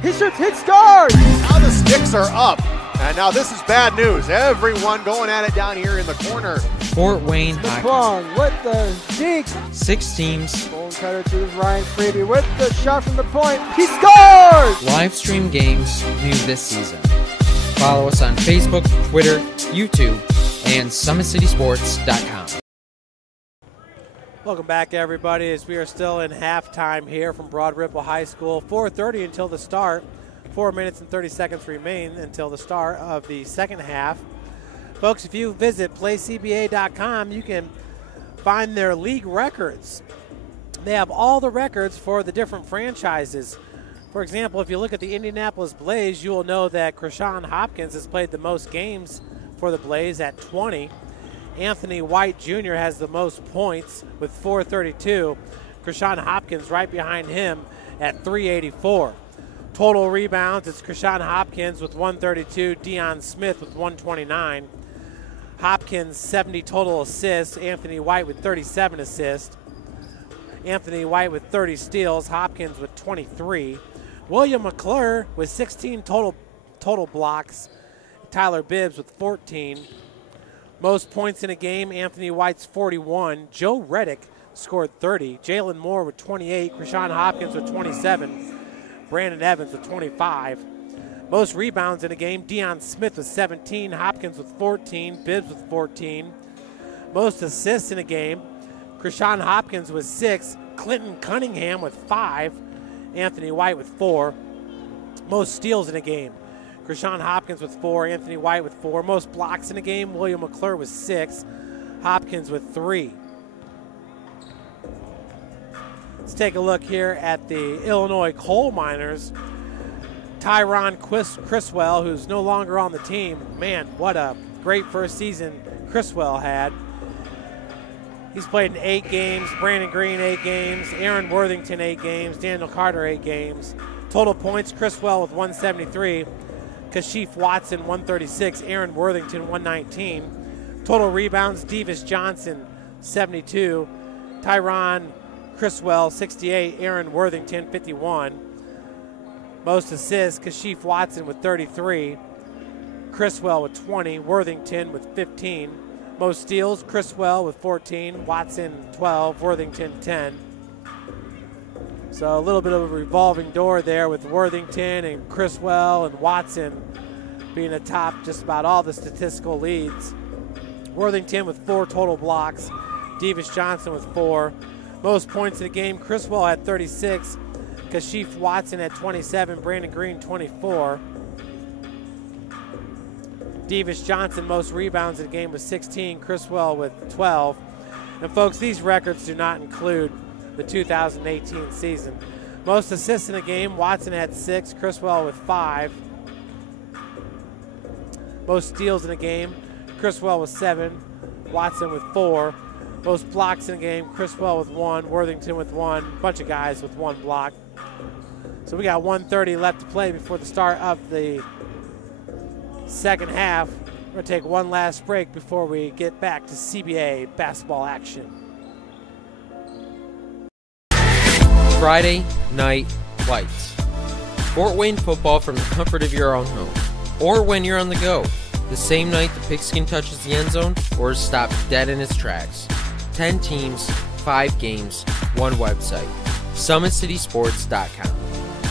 He shoots, hits, scores! Now the sticks are up. And now this is bad news. Everyone going at it down here in the corner. Fort Wayne Hockey. McClung with the deke. 6 teams. Bone cutter to Ryan Freeby with the shot from the point. He scores! Live stream games new this season. Follow us on Facebook, Twitter, YouTube, and SummitCitySports.com. Welcome back, everybody, as we are still in halftime here from Broad Ripple High School. 4:30 until the start. 4 minutes and 30 seconds remain until the start of the second half. Folks, if you visit playCBA.com, you can find their league records. They have all the records for the different franchises. For example, if you look at the Indianapolis Blaze, you will know that Krishan Hopkins has played the most games for the Blaze at 20. Anthony White Jr. has the most points with 432. Krishan Hopkins right behind him at 384. Total rebounds, it's Krishan Hopkins with 132, Deion Smith with 129. Hopkins 70 total assists, Anthony White with 37 assists. Anthony White with 30 steals, Hopkins with 23. William McClure with 16 total blocks, Tyler Bibbs with 14. Most points in a game, Anthony White's 41. Joe Reddick scored 30. Jalen Moore with 28. Krishan Hopkins with 27. Brandon Evans with 25. Most rebounds in a game, Deion Smith with 17. Hopkins with 14. Bibbs with 14. Most assists in a game, Krishan Hopkins with 6. Clinton Cunningham with 5. Anthony White with 4. Most steals in a game, Krishan Hopkins with 4, Anthony White with 4. Most blocks in a game, William McClure with 6, Hopkins with 3. Let's take a look here at the Illinois Coal Miners. Tyron Criswell, who's no longer on the team. Man, what a great first season Criswell had. He's played in 8 games. Brandon Green, 8 games. Aaron Worthington, 8 games. Daniel Carter, 8 games. Total points, Criswell with 173. Kashif Watson, 136. Aaron Worthington, 119. Total rebounds, Davis Johnson, 72. Tyron Criswell, 68. Aaron Worthington, 51. Most assists, Kashif Watson with 33. Criswell with 20. Worthington with 15. Most steals, Criswell with 14. Watson, 12. Worthington, 10. So a little bit of a revolving door there with Worthington and Criswell and Watson being atop just about all the statistical leads. Worthington with 4 total blocks. Davis Johnson with 4. Most points in the game, Criswell had 36. Kashif Watson had 27. Brandon Green, 24. Davis Johnson, most rebounds in the game with 16. Criswell with 12. And folks, these records do not include the 2018 season. Most assists in the game, Watson had 6. Criswell with 5. Most steals in the game, Criswell with 7. Watson with 4. Most blocks in the game, Criswell with 1. Worthington with 1. A bunch of guys with 1 block. So we got 1:30 left to play before the start of the second half. We're going to take one last break before we get back to CBA basketball action. Friday Night Lights. Fort Wayne football from the comfort of your own home, or when you're on the go. The same night the pigskin touches the end zone or is stopped dead in its tracks. 10 teams, 5 games, 1 website. SummitCitySports.com.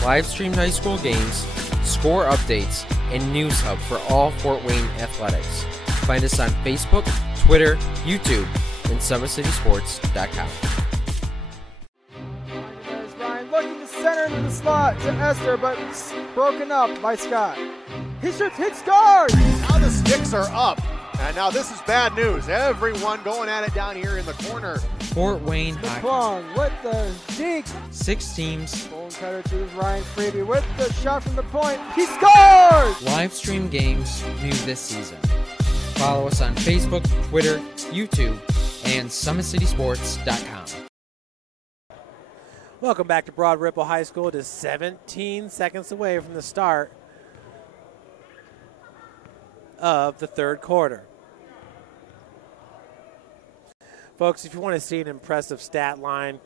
Live streamed high school games, score updates, and news hub for all Fort Wayne athletics. Find us on Facebook, Twitter, YouTube, and SummitCitySports.com. the slot to Esther, but broken up by Scott. He shoots, hits guard! Now the sticks are up. And now this is bad news. Everyone going at it down here in the corner. Fort Wayne Hockey. McClung with the deke. 6 teams. Bone cutter to Ryan Freeby with the shot from the point. He scores! Live stream games new this season. Follow us on Facebook, Twitter, YouTube, and SummitCitySports.com. Welcome back to Broad Ripple High School. It is 17 seconds away from the start of the third quarter. Folks, if you want to see an impressive stat line,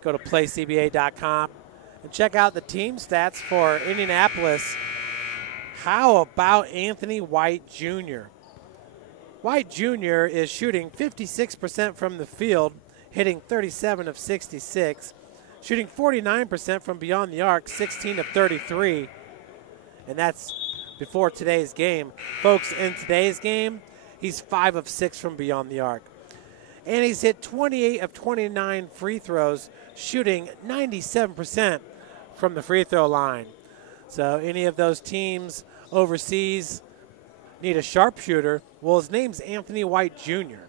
go to playCBA.com and check out the team stats for Indianapolis. How about Anthony White Jr.? White Jr. is shooting 56% from the field, hitting 37 of 66, shooting 49% from beyond the arc, 16 of 33, and that's before today's game. Folks, in today's game, he's 5 of 6 from beyond the arc. And he's hit 28 of 29 free throws, shooting 97% from the free throw line. So any of those teams overseas need a sharpshooter. Well, his name's Anthony White Jr.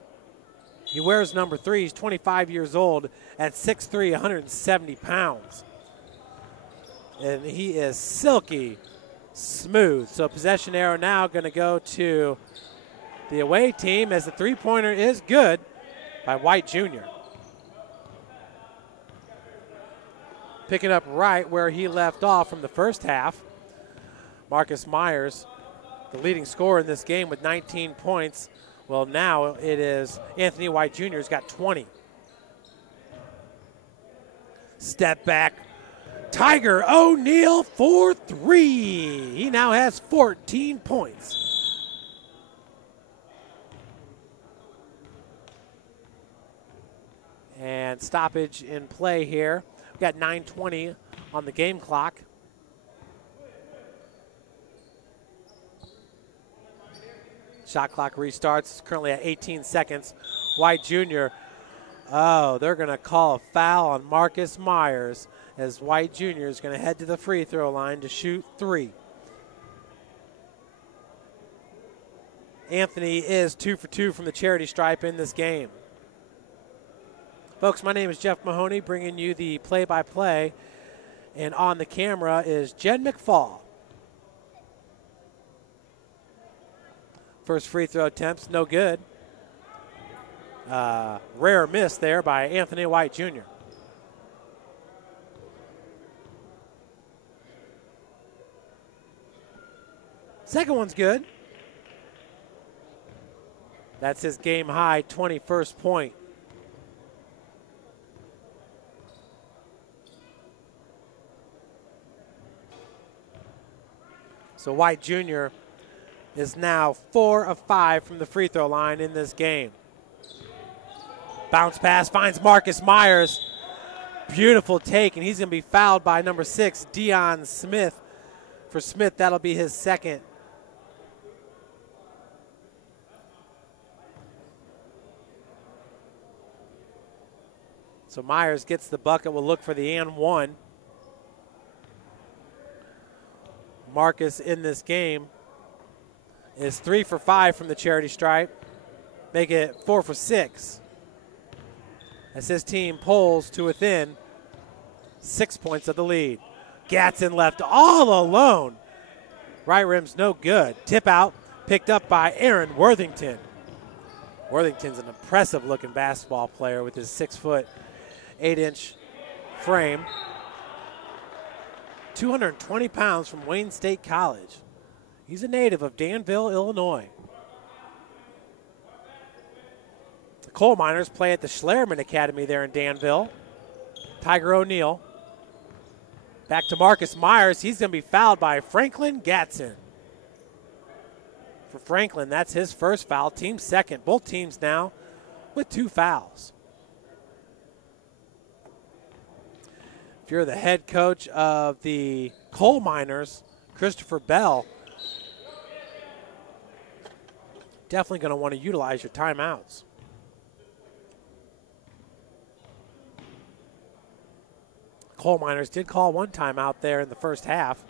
He wears number 3. He's 25 years old at 6'3", 170 pounds. And he is silky smooth. So possession arrow now going to go to the away team as the three-pointer is good by White Jr. Picking up right where he left off from the first half. Marcus Myers, the leading scorer in this game with 19 points. Well, now it is Anthony White Jr. has got 20. Step back. Tiger O'Neal for 3. He now has 14 points. And stoppage in play here. We've got 9:20 on the game clock. Shot clock restarts, currently at 18 seconds. White Jr. Oh, they're going to call a foul on Marcus Myers as White Jr. is going to head to the free throw line to shoot 3. Anthony is 2 for 2 from the charity stripe in this game. Folks, my name is Jeff Mahoney, bringing you the play-by-play, and on the camera is Jen McFall. First free throw attempts, no good. Rare miss there by Anthony White Jr. Second one's good. That's his game high 21st point. So White Jr. is now 4 of 5 from the free throw line in this game. Bounce pass finds Marcus Myers. Beautiful take, and he's going to be fouled by number 6, Dion Smith. For Smith, that'll be his second. So Myers gets the bucket. We'll look for the and one. Marcus in this game is 3 for 5 from the charity stripe. Make it 4 for 6. As his team pulls to within 6 points of the lead. Gatson left all alone. Right rim's no good. Tip out, picked up by Aaron Worthington. Worthington's an impressive looking basketball player with his 6', 8-inch frame. 220 pounds from Wayne State College. He's a native of Danville, Illinois. The Coal Miners play at the Schlerman Academy there in Danville. Tiger O'Neal. Back to Marcus Myers. He's going to be fouled by Franklin Gatson. For Franklin, that's his first foul. Team second. Both teams now with 2 fouls. If you're the head coach of the Coal Miners, Christopher Bell, definitely going to want to utilize your timeouts. Coal Miners did call one timeout there in the first half.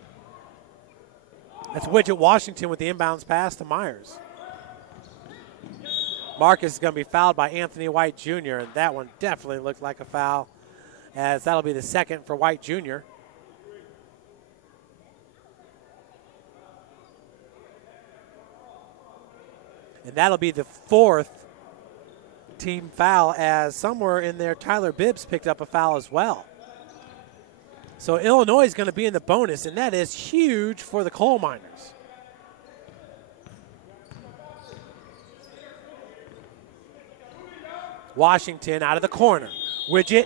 That's Widget Washington with the inbounds pass to Myers. Marcus is going to be fouled by Anthony White Jr., and that one definitely looked like a foul, as that'll be the second for White Jr. And that'll be the fourth team foul, as somewhere in there Tyler Bibbs picked up a foul as well. So Illinois is going to be in the bonus, and that is huge for the Coal Miners. Washington out of the corner. Widget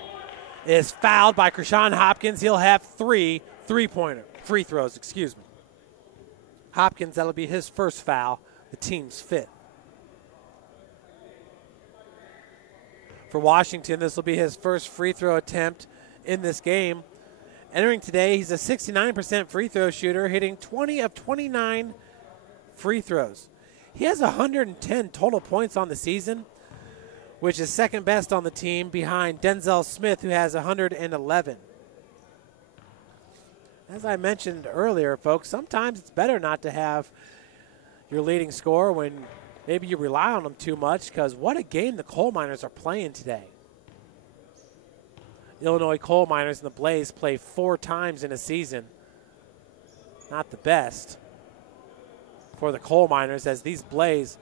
is fouled by Krishan Hopkins. He'll have free throws, excuse me. Hopkins, that'll be his first foul, the team's fifth. For Washington, this will be his first free throw attempt in this game. Entering today, he's a 69% free throw shooter, hitting 20 of 29 free throws. He has 110 total points on the season, which is second best on the team behind Denzel Smith, who has 111. As I mentioned earlier, folks, sometimes it's better not to have your leading scorer when maybe you rely on them too much, because what a game the Coal Miners are playing today. Illinois Coal Miners and the Blaze play 4 times in a season. Not the best for the Coal Miners, as these Blaze,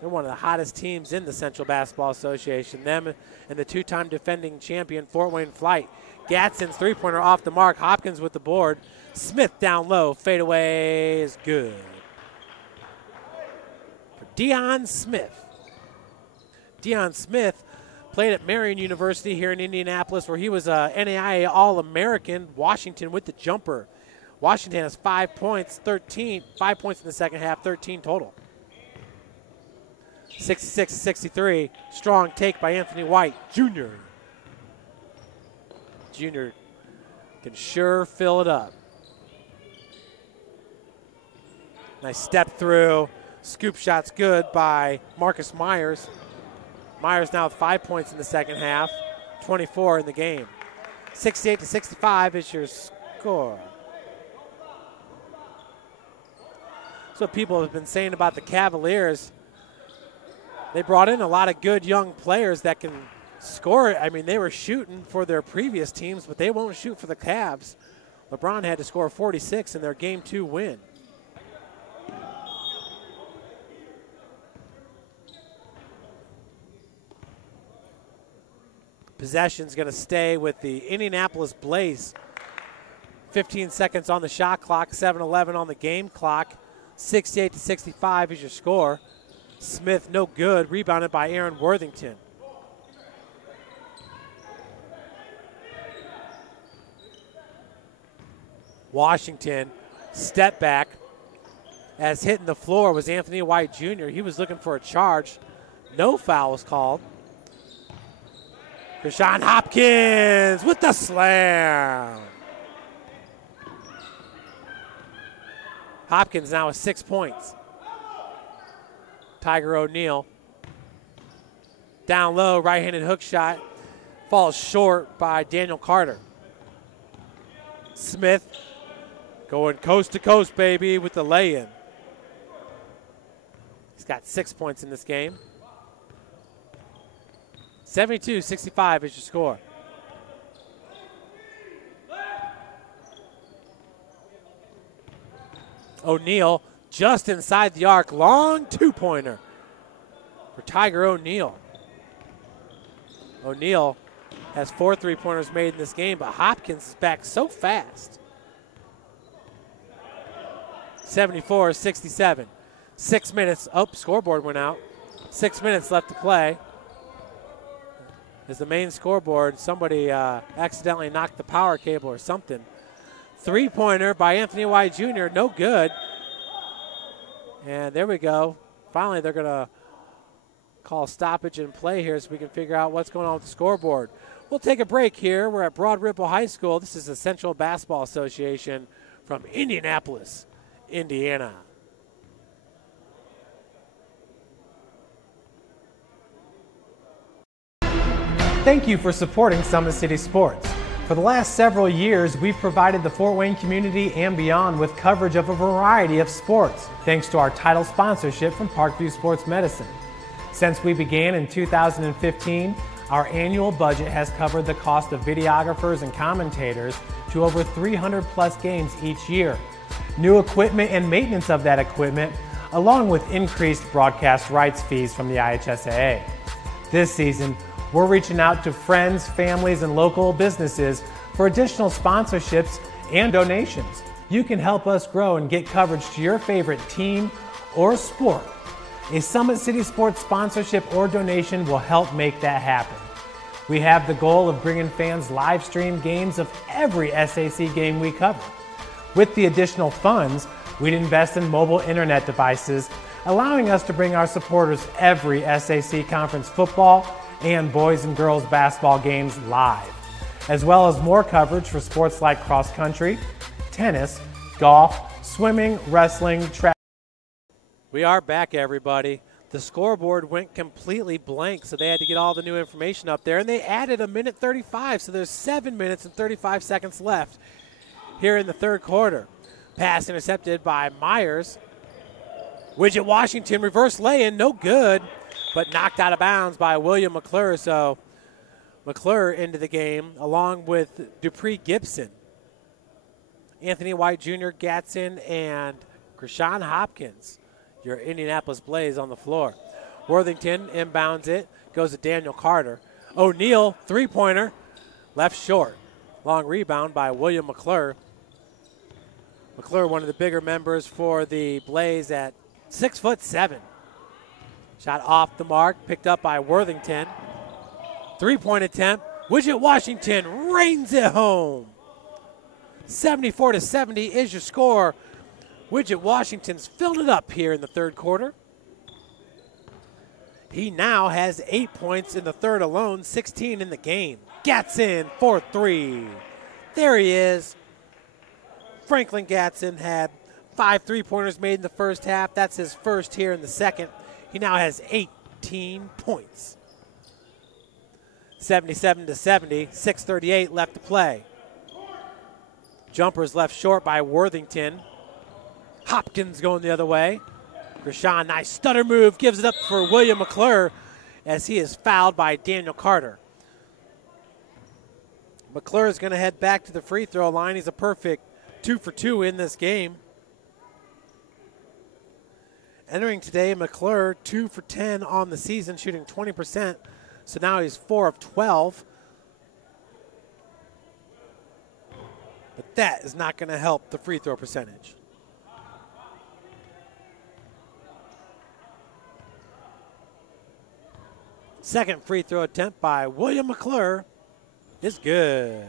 they're one of the hottest teams in the Central Basketball Association. Them and the 2-time defending champion Fort Wayne Flite. Gadsden's three-pointer off the mark. Hopkins with the board. Smith down low. Fadeaway is good. For Deion Smith. Deion Smith played at Marion University here in Indianapolis, where he was a NAIA All-American. Washington with the jumper. Washington has 5 points, 5 points in the second half, 13 total. 66-63, strong take by Anthony White Jr. Jr. can sure fill it up. Nice step through. Scoop shot's good by Marcus Myers. Myers now with 5 points in the second half, 24 in the game. 68-65 is your score. That's what people have been saying about the Cavaliers. They brought in a lot of good young players that can score. I mean, they were shooting for their previous teams, but they won't shoot for the Cavs. LeBron had to score 46 in their Game 2 win. Possession's going to stay with the Indianapolis Blaze. 15 seconds on the shot clock, 7-11 on the game clock. 68-65 is your score. Smith no good, rebounded by Aaron Worthington. Washington step back, as hitting the floor was Anthony White Jr. He was looking for a charge. No foul was called. Krishan Hopkins with the slam. Hopkins now with 6 points. Tiger O'Neal. Down low, right-handed hook shot. Falls short by Daniel Carter. Smith going coast to coast, baby, with the lay-in. He's got 6 points in this game. 72-65 is your score. O'Neal just inside the arc. Long two-pointer for Tiger O'Neal. O'Neal has 4 3-pointers made in this game, but Hopkins is back so fast. 74-67. 6 minutes. Oh, scoreboard went out. 6 minutes left to play. As the main scoreboard, somebody accidentally knocked the power cable or something. 3-pointer by Anthony White Jr., no good. And there we go. Finally, they're going to call stoppage and play here so we can figure out what's going on with the scoreboard. We'll take a break here. We're at Broad Ripple High School. This is the Central Basketball Association from Indianapolis, Indiana. Thank you for supporting Summit City Sports. For the last several years, we've provided the Fort Wayne community and beyond with coverage of a variety of sports, thanks to our title sponsorship from Parkview Sports Medicine. Since we began in 2015, our annual budget has covered the cost of videographers and commentators to over 300 plus games each year. New equipment and maintenance of that equipment, along with increased broadcast rights fees from the IHSAA. This season, we're reaching out to friends, families, and local businesses for additional sponsorships and donations. You can help us grow and get coverage to your favorite team or sport. A Summit City Sports sponsorship or donation will help make that happen. We have the goal of bringing fans live stream games of every SAC game we cover. With the additional funds, we'd invest in mobile internet devices, allowing us to bring our supporters every SAC conference football and boys and girls basketball games live, as well as more coverage for sports like cross country, tennis, golf, swimming, wrestling, track. We are back, everybody. The scoreboard went completely blank, so they had to get all the new information up there, and they added a minute 35, so there's 7 minutes and 35 seconds left here in the third quarter. Pass intercepted by Myers. Widget Washington reverse lay-in, no good, but knocked out of bounds by William McClure. So McClure into the game along with Dupree Gibson, Anthony White Jr., Gatson, and Krishan Hopkins, your Indianapolis Blaze on the floor. Worthington inbounds it, goes to Daniel Carter. O'Neal, three-pointer, left short. Long rebound by William McClure. McClure, one of the bigger members for the Blaze at 6'7". Shot off the mark, picked up by Worthington. Three-point attempt. Widget Washington rains it home. 74-70 is your score. Widget Washington's filled it up here in the third quarter. He now has 8 points in the third alone, 16 in the game. Gatson for three. There he is. Franklin Gatson had 5 three-pointers made in the first half. That's his first here in the second. He now has 18 points. 77-70, 6:38 left to play. Jumpers left short by Worthington. Hopkins going the other way. Krishan, nice stutter move, gives it up for William McClure as he is fouled by Daniel Carter. McClure is going to head back to the free throw line. He's a perfect 2 for 2 in this game. Entering today, McClure 2 for 10 on the season, shooting 20%. So now he's 4 of 12. But that is not going to help the free throw percentage. Second free throw attempt by William McClure is good.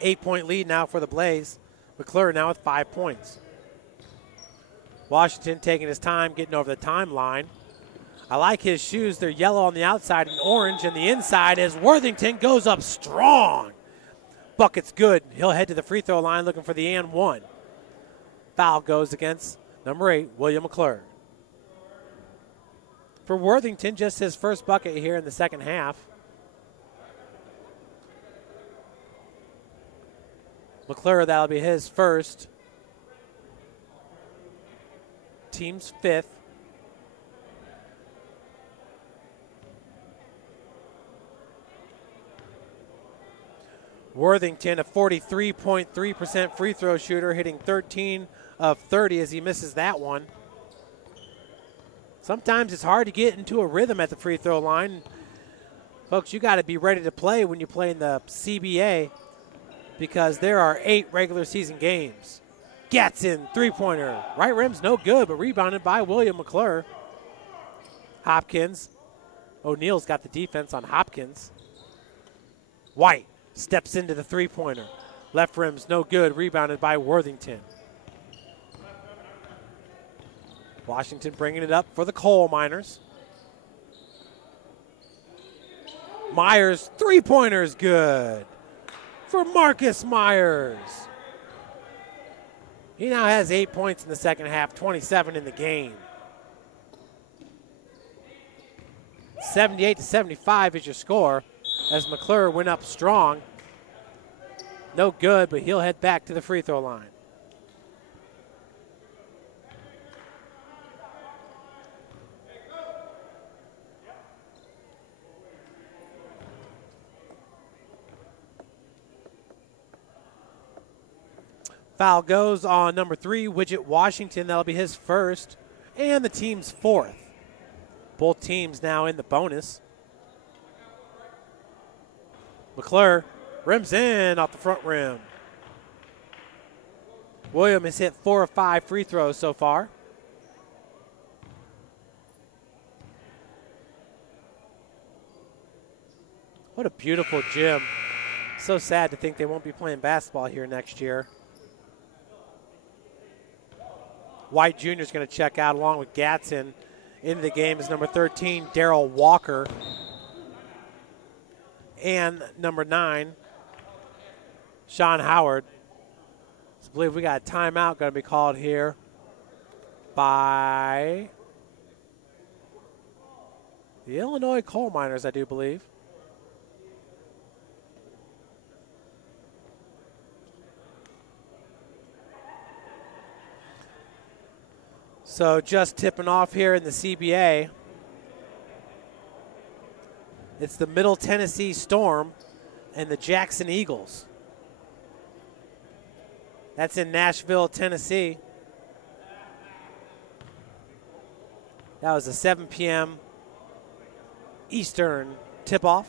8-point lead now for the Blaze. McClure now with 5 points. Washington taking his time, getting over the timeline. I like his shoes. They're yellow on the outside and orange on the inside as Worthington goes up strong. Bucket's good. He'll head to the free throw line looking for the and one. Foul goes against number 8, William McClure. For Worthington, just his first bucket here in the second half. McClure, that'll be his first. Team's 5th. Worthington, a 43.3% free throw shooter, hitting 13 of 30 as he misses that one. Sometimes it's hard to get into a rhythm at the free throw line. Folks, you got to be ready to play when you play in the CBA because there are 8 regular season games. Gatson, three-pointer. Right rim's no good, but rebounded by William McClure. Hopkins. O'Neal's got the defense on Hopkins. White steps into the three-pointer. Left rim's no good, rebounded by Worthington. Washington bringing it up for the coal miners. Myers, three-pointer's good for Marcus Myers. He now has 8 points in the second half, 27 in the game. 78-75 is your score as McClure went up strong. No good, but he'll head back to the free throw line. Foul goes on number 3, Widget Washington. That'll be his first and the team's 4th. Both teams now in the bonus. McClure rims in off the front rim. William has hit 4 of 5 free throws so far. What a beautiful gym. So sad to think they won't be playing basketball here next year. White Jr. is going to check out along with Gatson. Into the game is number 13, Darrell Walker. And number 9, Sean Howard. So I believe we got a timeout going to be called here by the Illinois Coal Miners, I do believe. So just tipping off here in the CBA. It's the Middle Tennessee Storm and the Jackson Eagles. That's in Nashville, Tennessee. That was a 7 p.m. Eastern tip-off.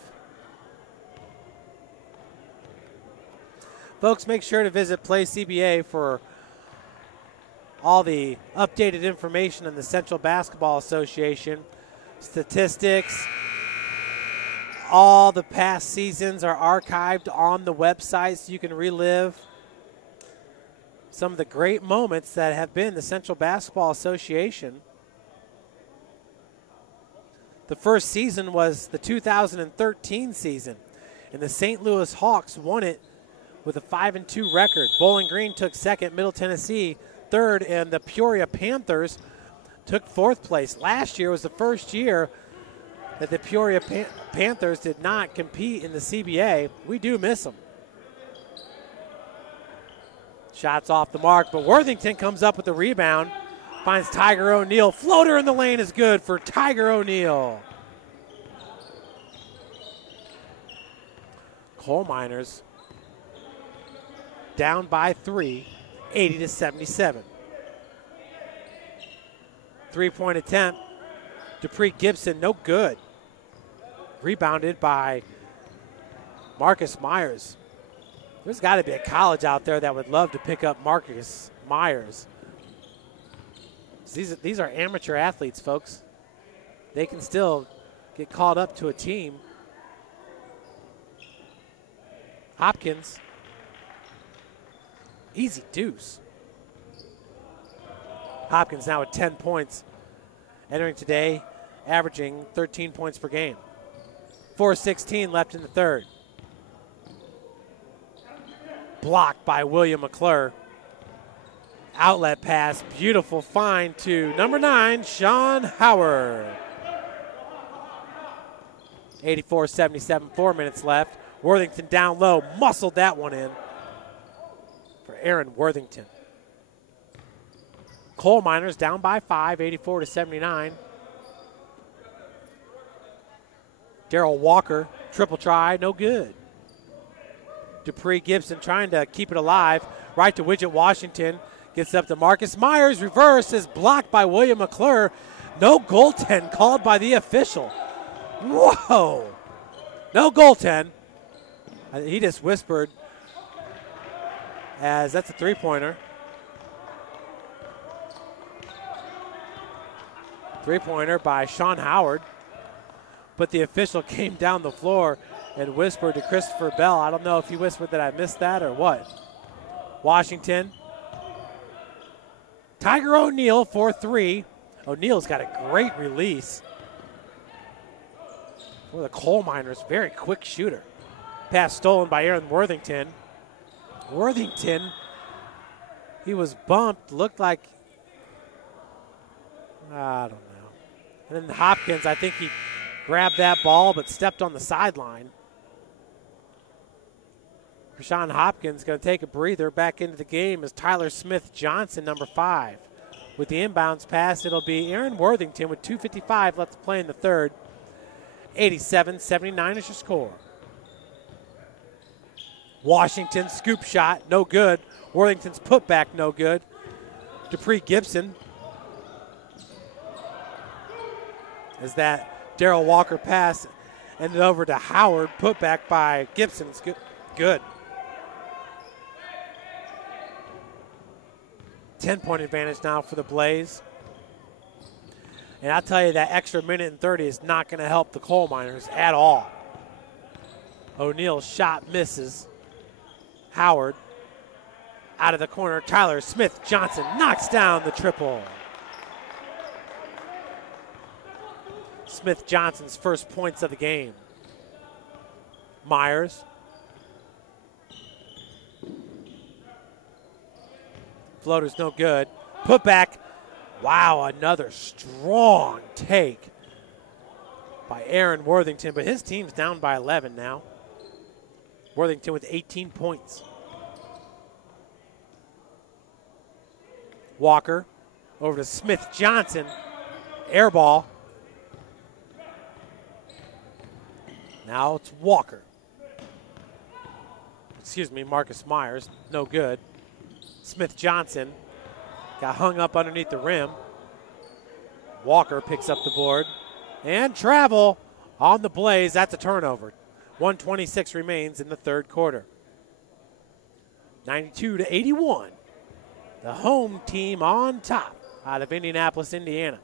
Folks, make sure to visit playCBA for all the updated information on the Central Basketball Association. Statistics, all the past seasons are archived on the website so you can relive some of the great moments that have been the Central Basketball Association. The first season was the 2013 season, and the St. Louis Hawks won it with a 5-2 record. Bowling Green took second, Middle Tennessee third, and the Peoria Panthers took 4th place. Last year was the first year that the Peoria Panthers did not compete in the CBA. We do miss them. Shots off the mark, but Worthington comes up with the rebound, finds Tiger O'Neal. Floater in the lane is good for Tiger O'Neal. Coal Miners down by 3, 80-77. 3-point attempt. Dupree Gibson, no good. Rebounded by Marcus Myers. There's got to be a college out there that would love to pick up Marcus Myers. These are amateur athletes, folks. They can still get called up to a team. Hopkins. Easy deuce. Hopkins now at 10 points. Entering today, averaging 13 points per game. 4:16 left in the third. Blocked by William McClure. Outlet pass, beautiful find to number 9, Sean Howard. 84-77, 4 minutes left. Worthington down low, muscled that one in for Aaron Worthington. Coal Miners down by 5, 84-79. Darrell Walker, triple try, no good. Dupree Gibson trying to keep it alive. Right to Widget Washington. Gets up to Marcus Myers. Reverse is blocked by William McClure. No goaltend called by the official. Whoa. No goaltend. He just whispered as that's a three-pointer. Three-pointer by Sean Howard. But the official came down the floor and whispered to Christopher Bell. I don't know if he whispered that I missed that or what. Washington. Tiger O'Neal for 3. O'Neal's got a great release. For the Coal Miners, very quick shooter. Pass stolen by Aaron Worthington. Worthington, he was bumped, looked like, I don't know. And then Hopkins, I think he grabbed that ball but stepped on the sideline. Rashawn Hopkins going to take a breather back into the game as Tyler Smith Johnson, number 5. With the inbounds pass, it'll be Aaron Worthington with 2:55 left to play in the third. 87-79 is your score. Washington scoop shot, no good. Worthington's putback, no good. Dupree Gibson. As that Darrell Walker pass ended over to Howard, putback by Gibson. It's good. 10-point advantage now for the Blaze. And I'll tell you that extra minute and 30 is not going to help the Coal Miners at all. O'Neal's shot misses. Howard out of the corner. Tyler Smith Johnson knocks down the triple. Smith Johnson's first points of the game. Myers. Floater's no good. Put back. Wow, another strong take by Aaron Worthington, but his team's down by 11 now. Worthington with 18 points. Walker over to Smith Johnson. Air ball. Now it's Walker. Excuse me, Marcus Myers. No good. Smith Johnson got hung up underneath the rim. Walker picks up the board. And travel on the Blaze. That's a turnover. 1:26 remains in the third quarter. 92-81. The home team on top out of Indianapolis, Indiana.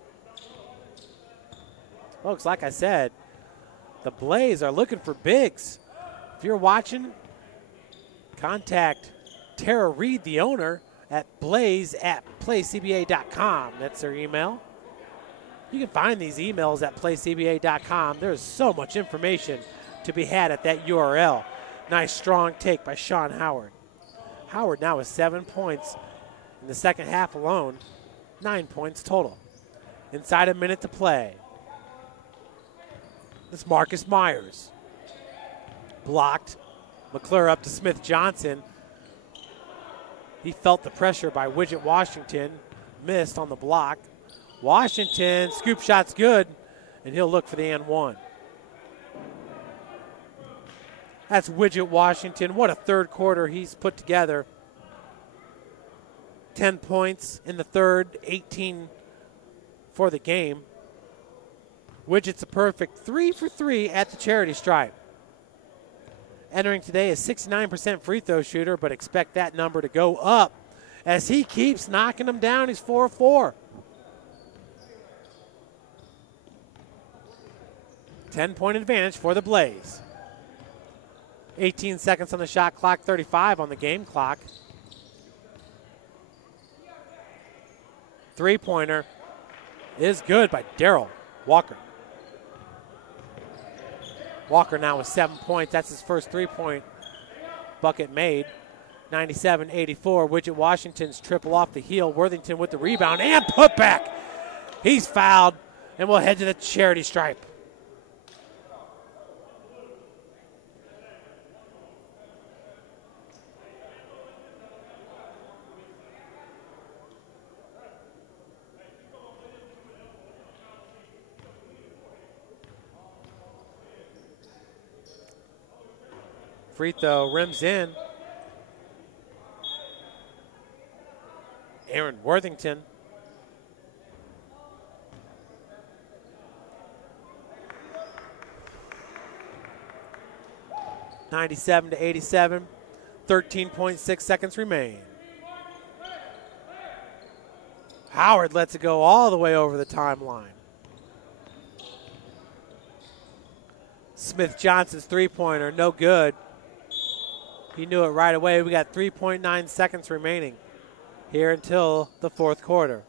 Folks, like I said, the Blaze are looking for bigs. If you're watching, contact Tara Reed, the owner, at blaze@playCBA.com. That's their email. You can find these emails at playCBA.com. There's so much information to be had at that URL. Nice strong take by Sean Howard. Howard now with 7 points in the second half alone. 9 points total. Inside a minute to play. This Marcus Myers. Blocked. McClure up to Smith Johnson. He felt the pressure by Widget Washington. Missed on the block. Washington, scoop shot's good, and he'll look for the and one. That's Widget Washington. What a third quarter he's put together. 10 points in the third, 18 for the game. Widget's a perfect 3 for 3 at the charity stripe. Entering today is 69% free throw shooter, but expect that number to go up as he keeps knocking them down. He's 4-4. 10-point advantage for the Blaze. 18 seconds on the shot clock, 35 on the game clock. Three-pointer is good by Darrell Walker. Walker now with 7 points. That's his first three-point bucket made. 97-84. Widget Washington's triple off the heel. Worthington with the rebound and putback. He's fouled, and we'll head to the charity stripe. Free throw rims in. Aaron Worthington. (97-87). 13.6 seconds remain. Howard lets it go all the way over the timeline. Smith Johnson's three-pointer, no good. He knew it right away. We got 3.9 seconds remaining here until the fourth quarter.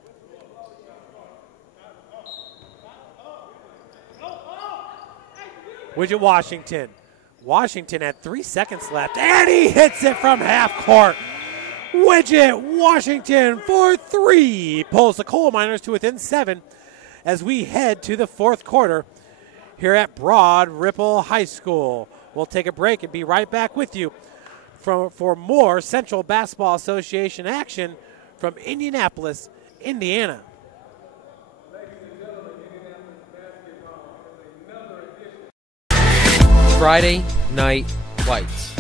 Widget Washington. Washington had 3 seconds left, and he hits it from half court. Widget Washington for 3. Pulls the Coal Miners to within 7 as we head to the fourth quarter here at Broad Ripple High School. We'll take a break and be right back with you. for more Central Basketball Association action from Indianapolis, Indiana. Friday Night Lights.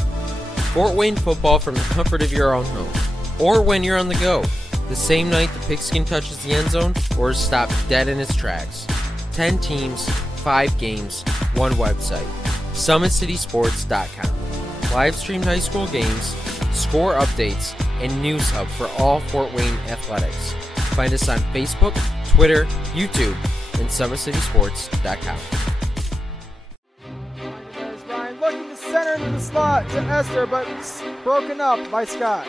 Fort Wayne football from the comfort of your own home. Or when you're on the go. The same night the pigskin touches the end zone or is stopped dead in its tracks. 10 teams, 5 games, 1 website. SummitCitySports.com. Live streamed high school games, score updates, and news hub for all Fort Wayne athletics. Find us on Facebook, Twitter, YouTube, and SummitCitySports.com. Ryan looking to center into the slot to Esther, but broken up by Scott.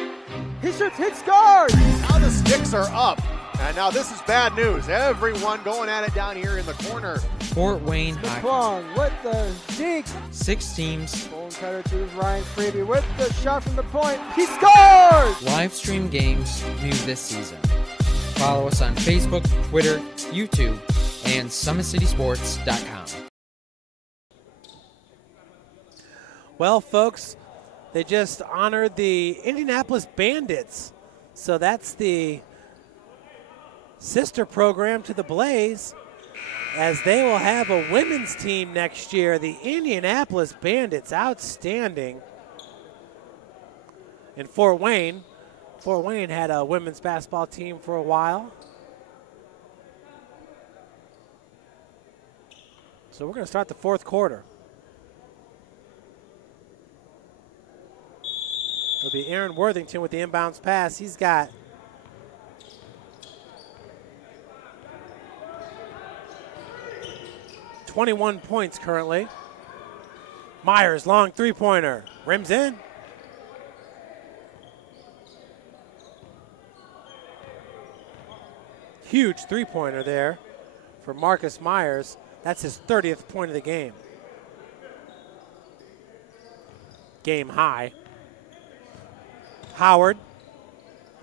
He shoots, hits, scores! Now the sticks are up. And now this is bad news. Everyone going at it down here in the corner. Fort Wayne hockey. McClung with the deke. 6 teams. Bone cutter to Ryan Freebie with the shot from the point. He scores! Live stream games new this season. Follow us on Facebook, Twitter, YouTube, and SummitCitySports.com. Well, folks, they just honored the Indianapolis Bandits. So that's the sister program to the Blaze, as they will have a women's team next year. The Indianapolis Bandits, outstanding. In Fort Wayne had a women's basketball team for a while. So we're going to start the fourth quarter. It'll be Aaron Worthington with the inbounds pass. He's got 21 points currently. Myers, long three-pointer. Rims in. Huge three-pointer there for Marcus Myers. That's his 30th point of the game. Game high. Howard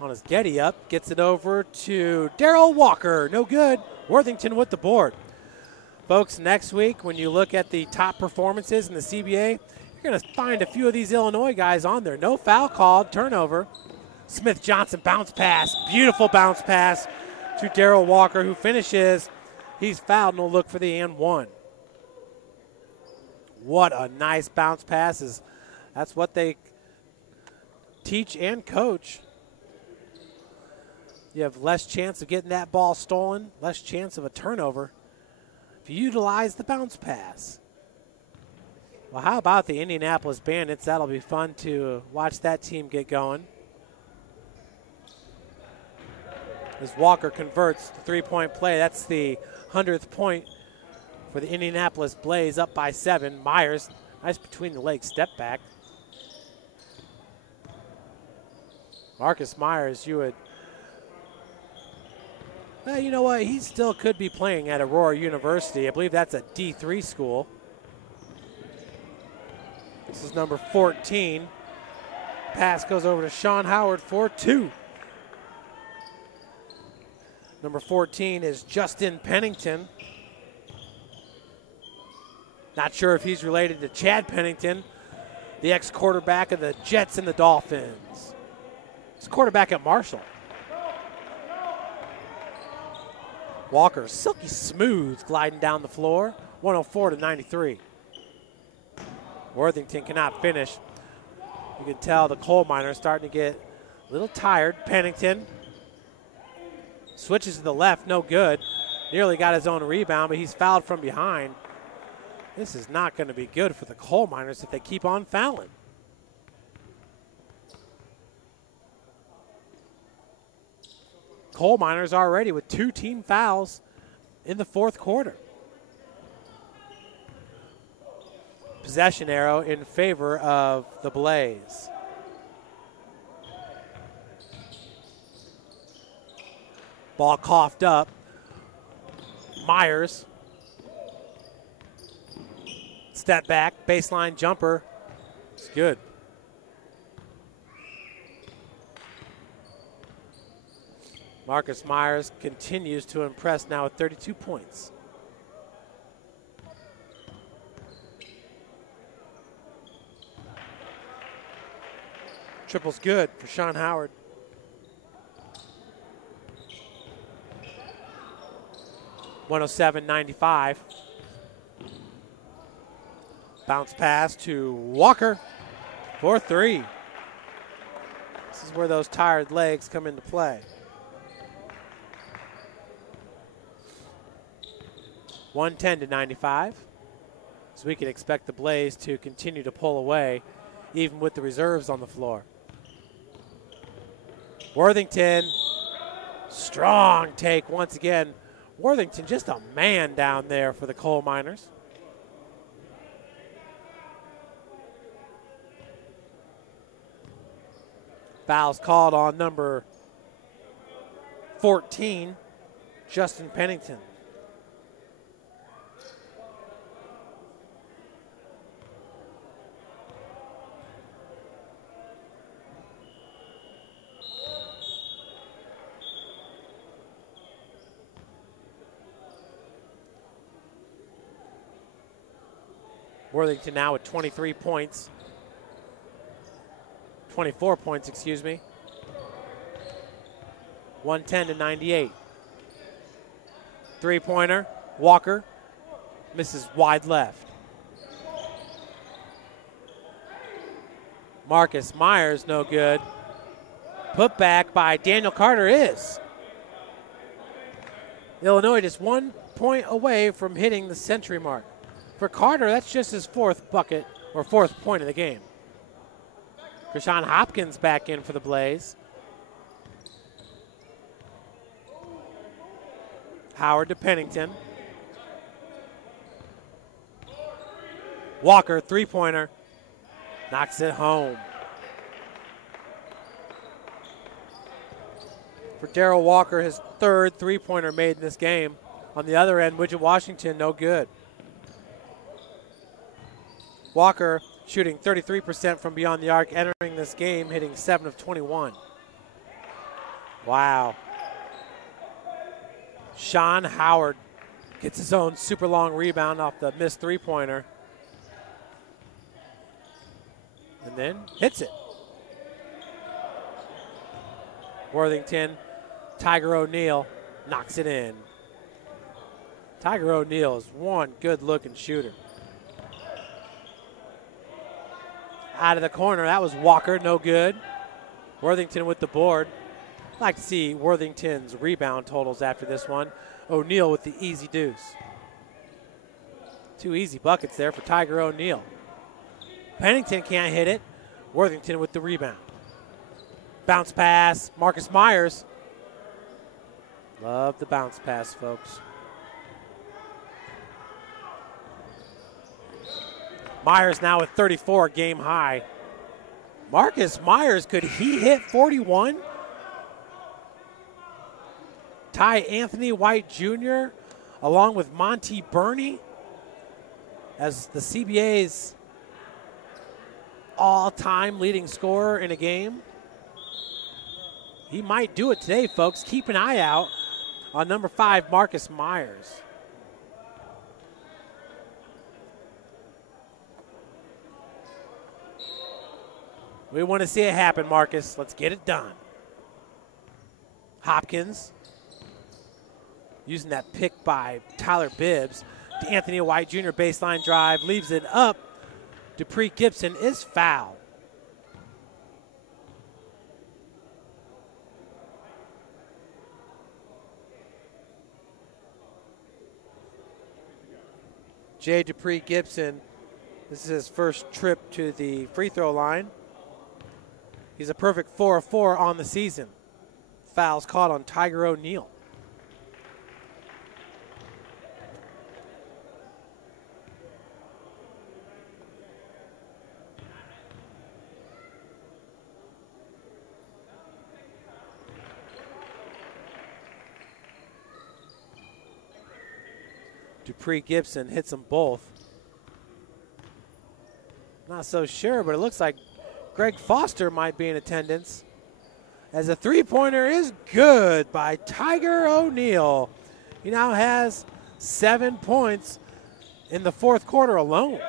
on his Getty up, gets it over to Darrell Walker. No good. Worthington with the board. Folks, next week when you look at the top performances in the CBA, you're going to find a few of these Illinois guys on there. No foul called, turnover. Smith-Johnson bounce pass, beautiful bounce pass to Darrell Walker, who finishes. He's fouled and will look for the and one. What a nice bounce pass. That's what they teach and coach. You have less chance of getting that ball stolen, less chance of a turnover if you utilize the bounce pass. Well, how about the Indianapolis Bandits? That'll be fun to watch that team get going. As Walker converts the three-point play, that's the 100th point for the Indianapolis Blaze, up by 7. Myers, nice between the legs step back. Marcus Myers, you would, well, you know what? He still could be playing at Aurora University. I believe that's a D3 school. This is number 14. Pass goes over to Sean Howard for 2. Number 14 is Justin Pennington. Not sure if he's related to Chad Pennington, the ex-quarterback of the Jets and the Dolphins. He's quarterback at Marshall. Walker, silky smooth, gliding down the floor, 104-93. Worthington cannot finish. You can tell the coal miner is starting to get a little tired. Pennington switches to the left, no good. Nearly got his own rebound, but he's fouled from behind. This is not going to be good for the coal miners if they keep on fouling. Coal miners already with 2 team fouls in the fourth quarter. Possession arrow in favor of the Blaze. Ball coughed up. Myers. Step back, baseline jumper. It's good. Marcus Myers continues to impress now with 32 points. Triple's good for Sean Howard. (107.95). Bounce pass to Walker for 3. This is where those tired legs come into play. 110-95. So we can expect the Blaze to continue to pull away, even with the reserves on the floor. Worthington, strong take once again. Worthington just a man down there for the Coal Miners. Foul's called on number 14, Justin Pennington. Worthington now with 23 points. 24 points, excuse me. 110-98. Three-pointer, Walker, misses wide left. Marcus Myers, no good. Put back by Daniel Carter is. Illinois just 1 point away from hitting the century mark. For Carter, that's just his 4th bucket or 4th point of the game. Krishan Hopkins back in for the Blaze. Howard to Pennington. Walker, three-pointer, knocks it home. For Darrell Walker, his 3rd three-pointer made in this game. On the other end, Widget Washington, no good. Walker shooting 33% from beyond the arc, entering this game, hitting 7 of 21. Wow. Sean Howard gets his own super long rebound off the missed three-pointer. And then hits it. Worthington, Tiger O'Neal knocks it in. Tiger O'Neal is one good-looking shooter. Out of the corner, that was Walker, no good. Worthington with the board. I'd like to see Worthington's rebound totals after this one. O'Neal with the easy deuce. 2 easy buckets there for Tiger O'Neal. Pennington can't hit it. Worthington with the rebound. Bounce pass, Marcus Myers. Love the bounce pass, folks. Myers now with 34, game high. Marcus Myers, could he hit 41? Ty Anthony White Jr. along with Monty Burney as the CBA's all-time leading scorer in a game. He might do it today, folks. Keep an eye out on number 5, Marcus Myers. We want to see it happen, Marcus. Let's get it done. Hopkins using that pick by Tyler Bibbs. To Anthony White Jr. baseline drive, leaves it up. Dupree Gibson is fouled. Jay Dupree Gibson, this is his first trip to the free throw line. He's a perfect 4 of 4 on the season. Fouls caught on Tiger O'Neal. Dupree Gibson hits them both. Not so sure, but it looks like Greg Foster might be in attendance, as a three-pointer is good by Tiger O'Neal. He now has 7 points in the 4th quarter alone.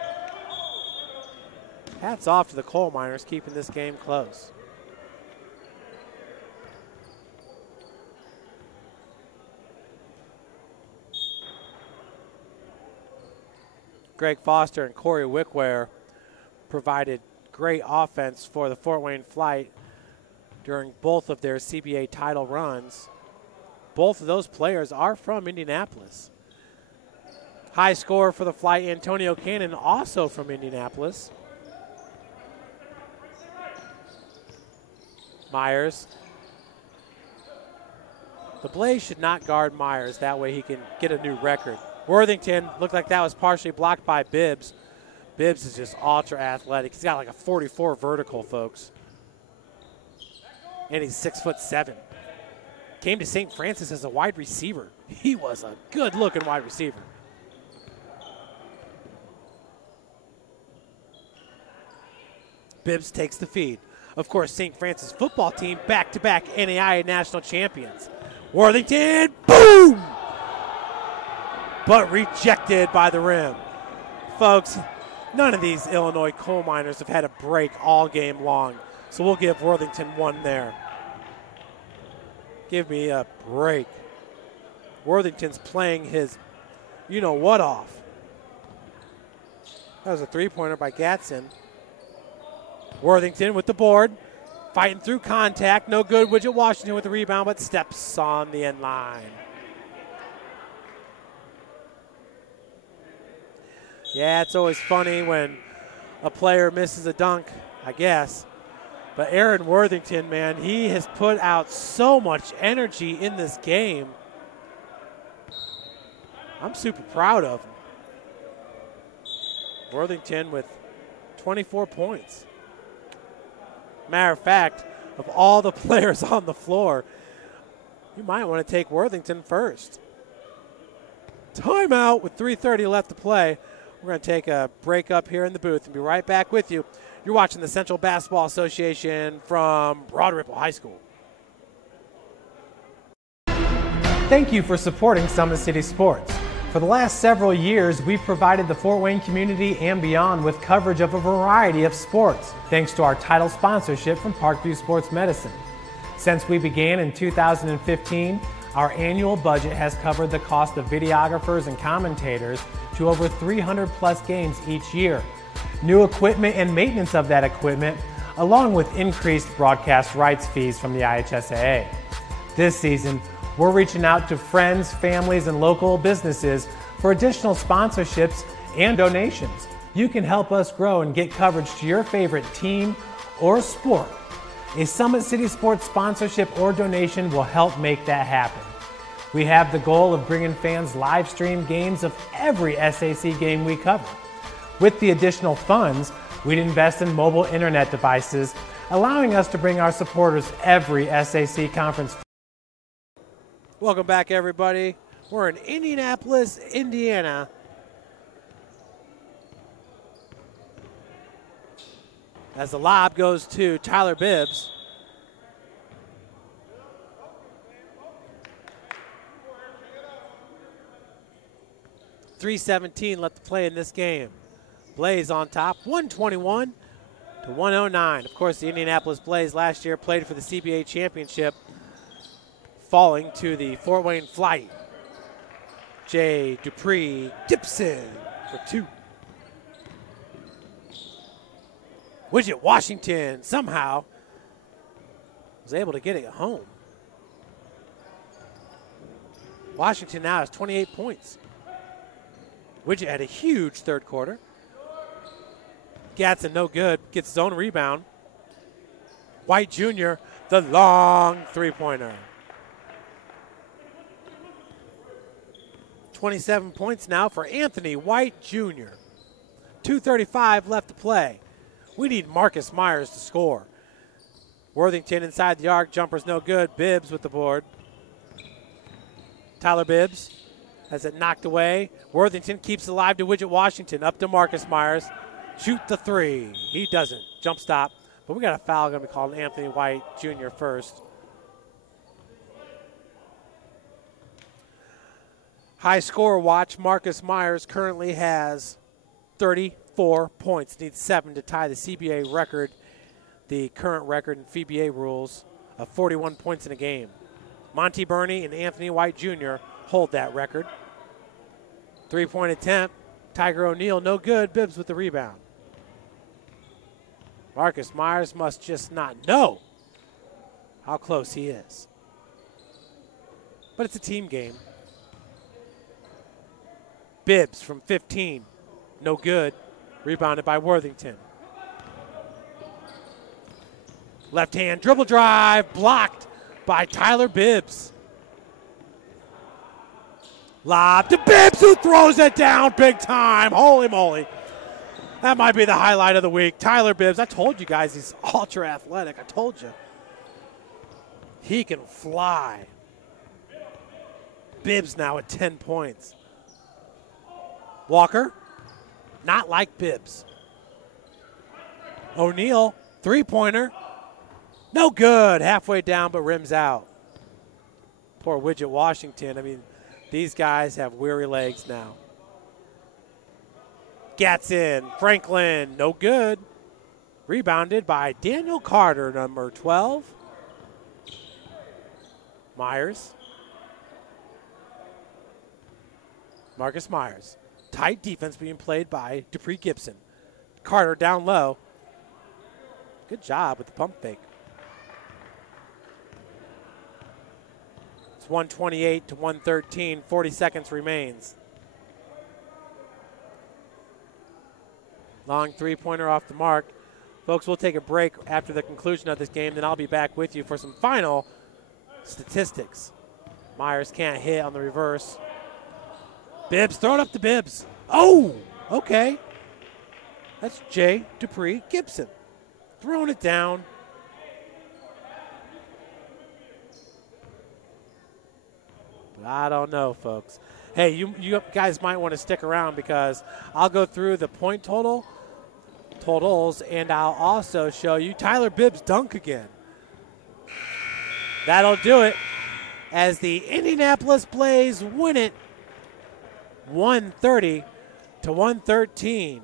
Hats off to the Coal Miners keeping this game close. Greg Foster and Corey Wickware provided great offense for the Fort Wayne Flite during both of their CBA title runs. Both of those players are from Indianapolis. High scorer for the Flite, Antonio Cannon, also from Indianapolis. Myers. The Blaze should not guard Myers. That way he can get a new record. Worthington looked like that was partially blocked by Bibbs. Bibbs is just ultra athletic. He's got like a 44 vertical, folks. And he's 6'7". Came to St. Francis as a wide receiver. He was a good-looking wide receiver. Bibbs takes the feed. Of course, St. Francis football team, back-to-back NAIA national champions. Worthington, boom! But rejected by the rim. Folks, none of these Illinois coal miners have had a break all game long, so we'll give Worthington one there. Give me a break. Worthington's playing his you-know-what off. That was a three-pointer by Gatson. Worthington with the board. Fighting through contact. No good. Widget Washington with the rebound, but steps on the end line. Yeah, it's always funny when a player misses a dunk, I guess. But Aaron Worthington, man, he has put out so much energy in this game. I'm super proud of him. Worthington with 24 points. Matter of fact, of all the players on the floor, you might want to take Worthington first. Timeout with 3:30 left to play. We're going to take a break up here in the booth and be right back with you. You're watching the Central Basketball Association from Broad Ripple High School. Thank you for supporting Summit City Sports. For the last several years, we've provided the Fort Wayne community and beyond with coverage of a variety of sports, thanks to our title sponsorship from Parkview Sports Medicine. Since we began in 2015, our annual budget has covered the cost of videographers and commentators to over 300 plus games each year. New equipment and maintenance of that equipment, along with increased broadcast rights fees from the IHSAA. This season, we're reaching out to friends, families, and local businesses for additional sponsorships and donations. You can help us grow and get coverage to your favorite team or sport. A Summit City Sports sponsorship or donation will help make that happen. We have the goal of bringing fans live stream games of every SAC game we cover. With the additional funds, we'd invest in mobile internet devices, allowing us to bring our supporters every SAC conference. Welcome back, everybody. We're in Indianapolis, Indiana. As the lob goes to Tyler Bibbs. .317 left to play in this game. Blaze on top, 121 to 109. Of course, the Indianapolis Blaze last year played for the CBA championship, falling to the Fort Wayne Flite. Jay Dupree Gibson for two. Widget Washington somehow was able to get it home. Washington now has 28 points. Widget had a huge third quarter. Gatson no good, gets his own rebound. White Jr., the long three-pointer. 27 points now for Anthony White Jr. 2:35 left to play. We need Marcus Myers to score. Worthington inside the arc, jumper's no good. Bibbs with the board. Tyler Bibbs has it knocked away. Worthington keeps it alive to Widget Washington. Up to Marcus Myers. Shoot the three. He doesn't. Jump stop. But we got a foul going to be called on Anthony White Jr. first. High score watch. Marcus Myers currently has 34 points. Needs 7 to tie the CBA record, the current record in FBA rules of 41 points in a game. Monty Burney and Anthony White Jr. hold that record. Three-point attempt. Tiger O'Neal, no good. Bibbs with the rebound. Marcus Myers must just not know how close he is. But it's a team game. Bibbs from 15, no good. Rebounded by Worthington. Left hand dribble drive, blocked by Tyler Bibbs. Lob to Bibbs, who throws it down big time. Holy moly. That might be the highlight of the week. Tyler Bibbs, I told you guys he's ultra athletic. I told you. He can fly. Bibbs now at 10 points. Walker, not like Bibbs. O'Neal, three-pointer. No good. Halfway down, but rims out. Poor Widget Washington. I mean, these guys have weary legs now. Gatson, Franklin, no good. Rebounded by Daniel Carter, number 12. Myers. Marcus Myers. Tight defense being played by Dupree Gibson. Carter down low. Good job with the pump fake. It's 128 to 113. 40 seconds remains. Long three-pointer off the mark. Folks, we'll take a break after the conclusion of this game, then I'll be back with you for some final statistics. Myers can't hit on the reverse. Bibbs, throw it up to Bibbs. Oh, okay. That's Jay Dupree Gibson. Throwing it down. But I don't know, folks. Hey, you guys might want to stick around because I'll go through the point totals, and I'll also show you Tyler Bibbs dunk again. That'll do it as the Indianapolis Blaze win it 130 to 113.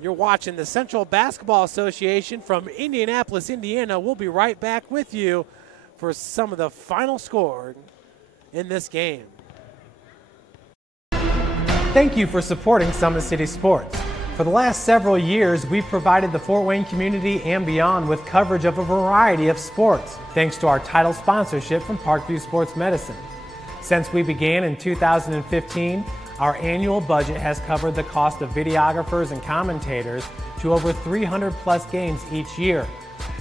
You're watching the Central Basketball Association from Indianapolis, Indiana. We'll be right back with you for some of the final score in this game. Thank you for supporting Summit City Sports. For the last several years, we've provided the Fort Wayne community and beyond with coverage of a variety of sports, thanks to our title sponsorship from Parkview Sports Medicine. Since we began in 2015, our annual budget has covered the cost of videographers and commentators to over 300 plus games each year.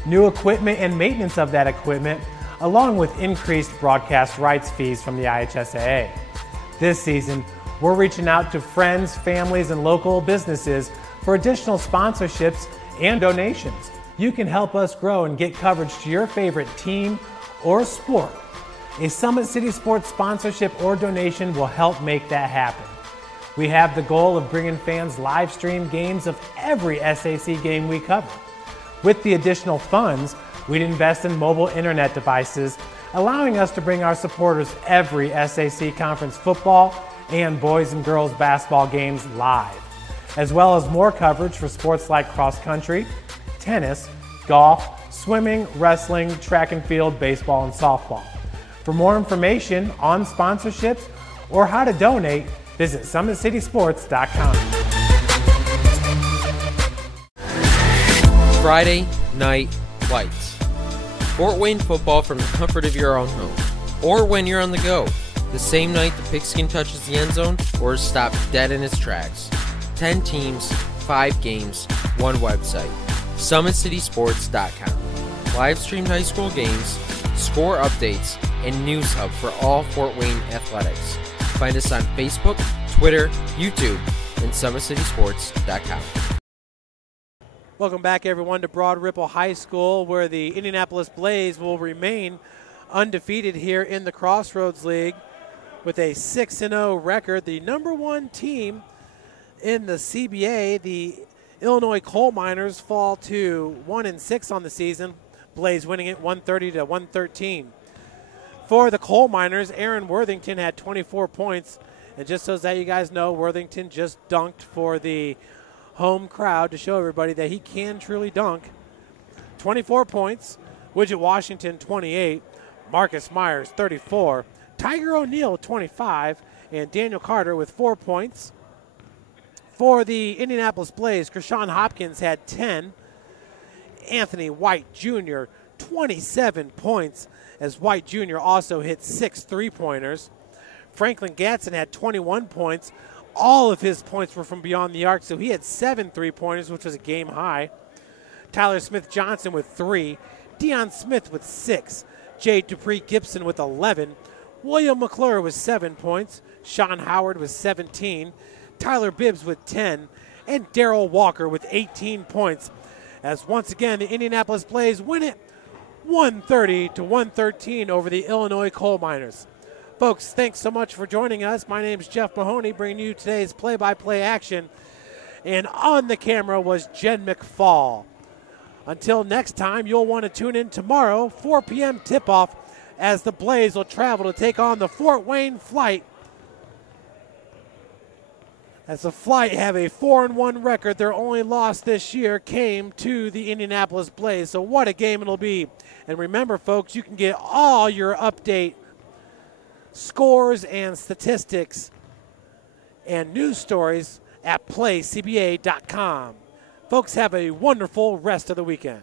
New equipment and maintenance of that equipment, along with increased broadcast rights fees from the IHSAA. This season, we're reaching out to friends, families, and local businesses for additional sponsorships and donations. You can help us grow and get coverage to your favorite team or sport. A Summit City Sports sponsorship or donation will help make that happen. We have the goal of bringing fans live stream games of every SAC game we cover. With the additional funds, we'd invest in mobile internet devices, allowing us to bring our supporters every SAC conference football and boys and girls basketball games live, as well as more coverage for sports like cross country, tennis, golf, swimming, wrestling, track and field, baseball, and softball. For more information on sponsorships or how to donate, visit SummitCitySports.com. Friday Night Lights. Fort Wayne football from the comfort of your own home, or when you're on the go. The same night the pigskin touches the end zone or is stopped dead in its tracks. 10 teams, 5 games, 1 website. SummitCitySports.com. Live streamed high school games, score updates, and news hub for all Fort Wayne athletics. Find us on Facebook, Twitter, YouTube, and SummitCitySports.com. Welcome back, everyone, to Broad Ripple High School, where the Indianapolis Blaze will remain undefeated here in the Crossroads League with a 6-0 record. The number one team in the CBA, the Illinois Coal Miners, fall to 1-6 on the season. Blaze winning it 130 to 113. For the Coal Miners, Aaron Worthington had 24 points. And just so that you guys know, Worthington just dunked for the home crowd to show everybody that he can truly dunk. 24 points. Widget Washington, 28. Marcus Myers, 34. Tiger O'Neal, 25. And Daniel Carter with 4 points. For the Indianapolis Blaze, Krishan Hopkins had 10. Anthony White Jr., 27 points, as White Jr. also hit 6 3-pointers. Franklin Gatson had 21 points. All of his points were from beyond the arc, so he had 7 3-pointers, which was a game high. Tyler Smith-Johnson with 3. Deion Smith with 6. Jay Dupree Gibson with 11. William McClure with 7 points. Sean Howard with 17. Tyler Bibbs with 10. And Darrell Walker with 18 points. As once again, the Indianapolis Blaze win it 130-113 over the Illinois Coal Miners. Folks, thanks so much for joining us. My name is Jeff Mahoney, bringing you today's play-by-play action. And on the camera was Jen McFall. Until next time, you'll want to tune in tomorrow, 4 p.m. tip-off, as the Blaze will travel to take on the Fort Wayne Flite. As the Flite have a 4-1 record, their only loss this year came to the Indianapolis Blaze. So what a game it'll be. And remember, folks, you can get all your update scores and statistics and news stories at playCBA.com. Folks, have a wonderful rest of the weekend.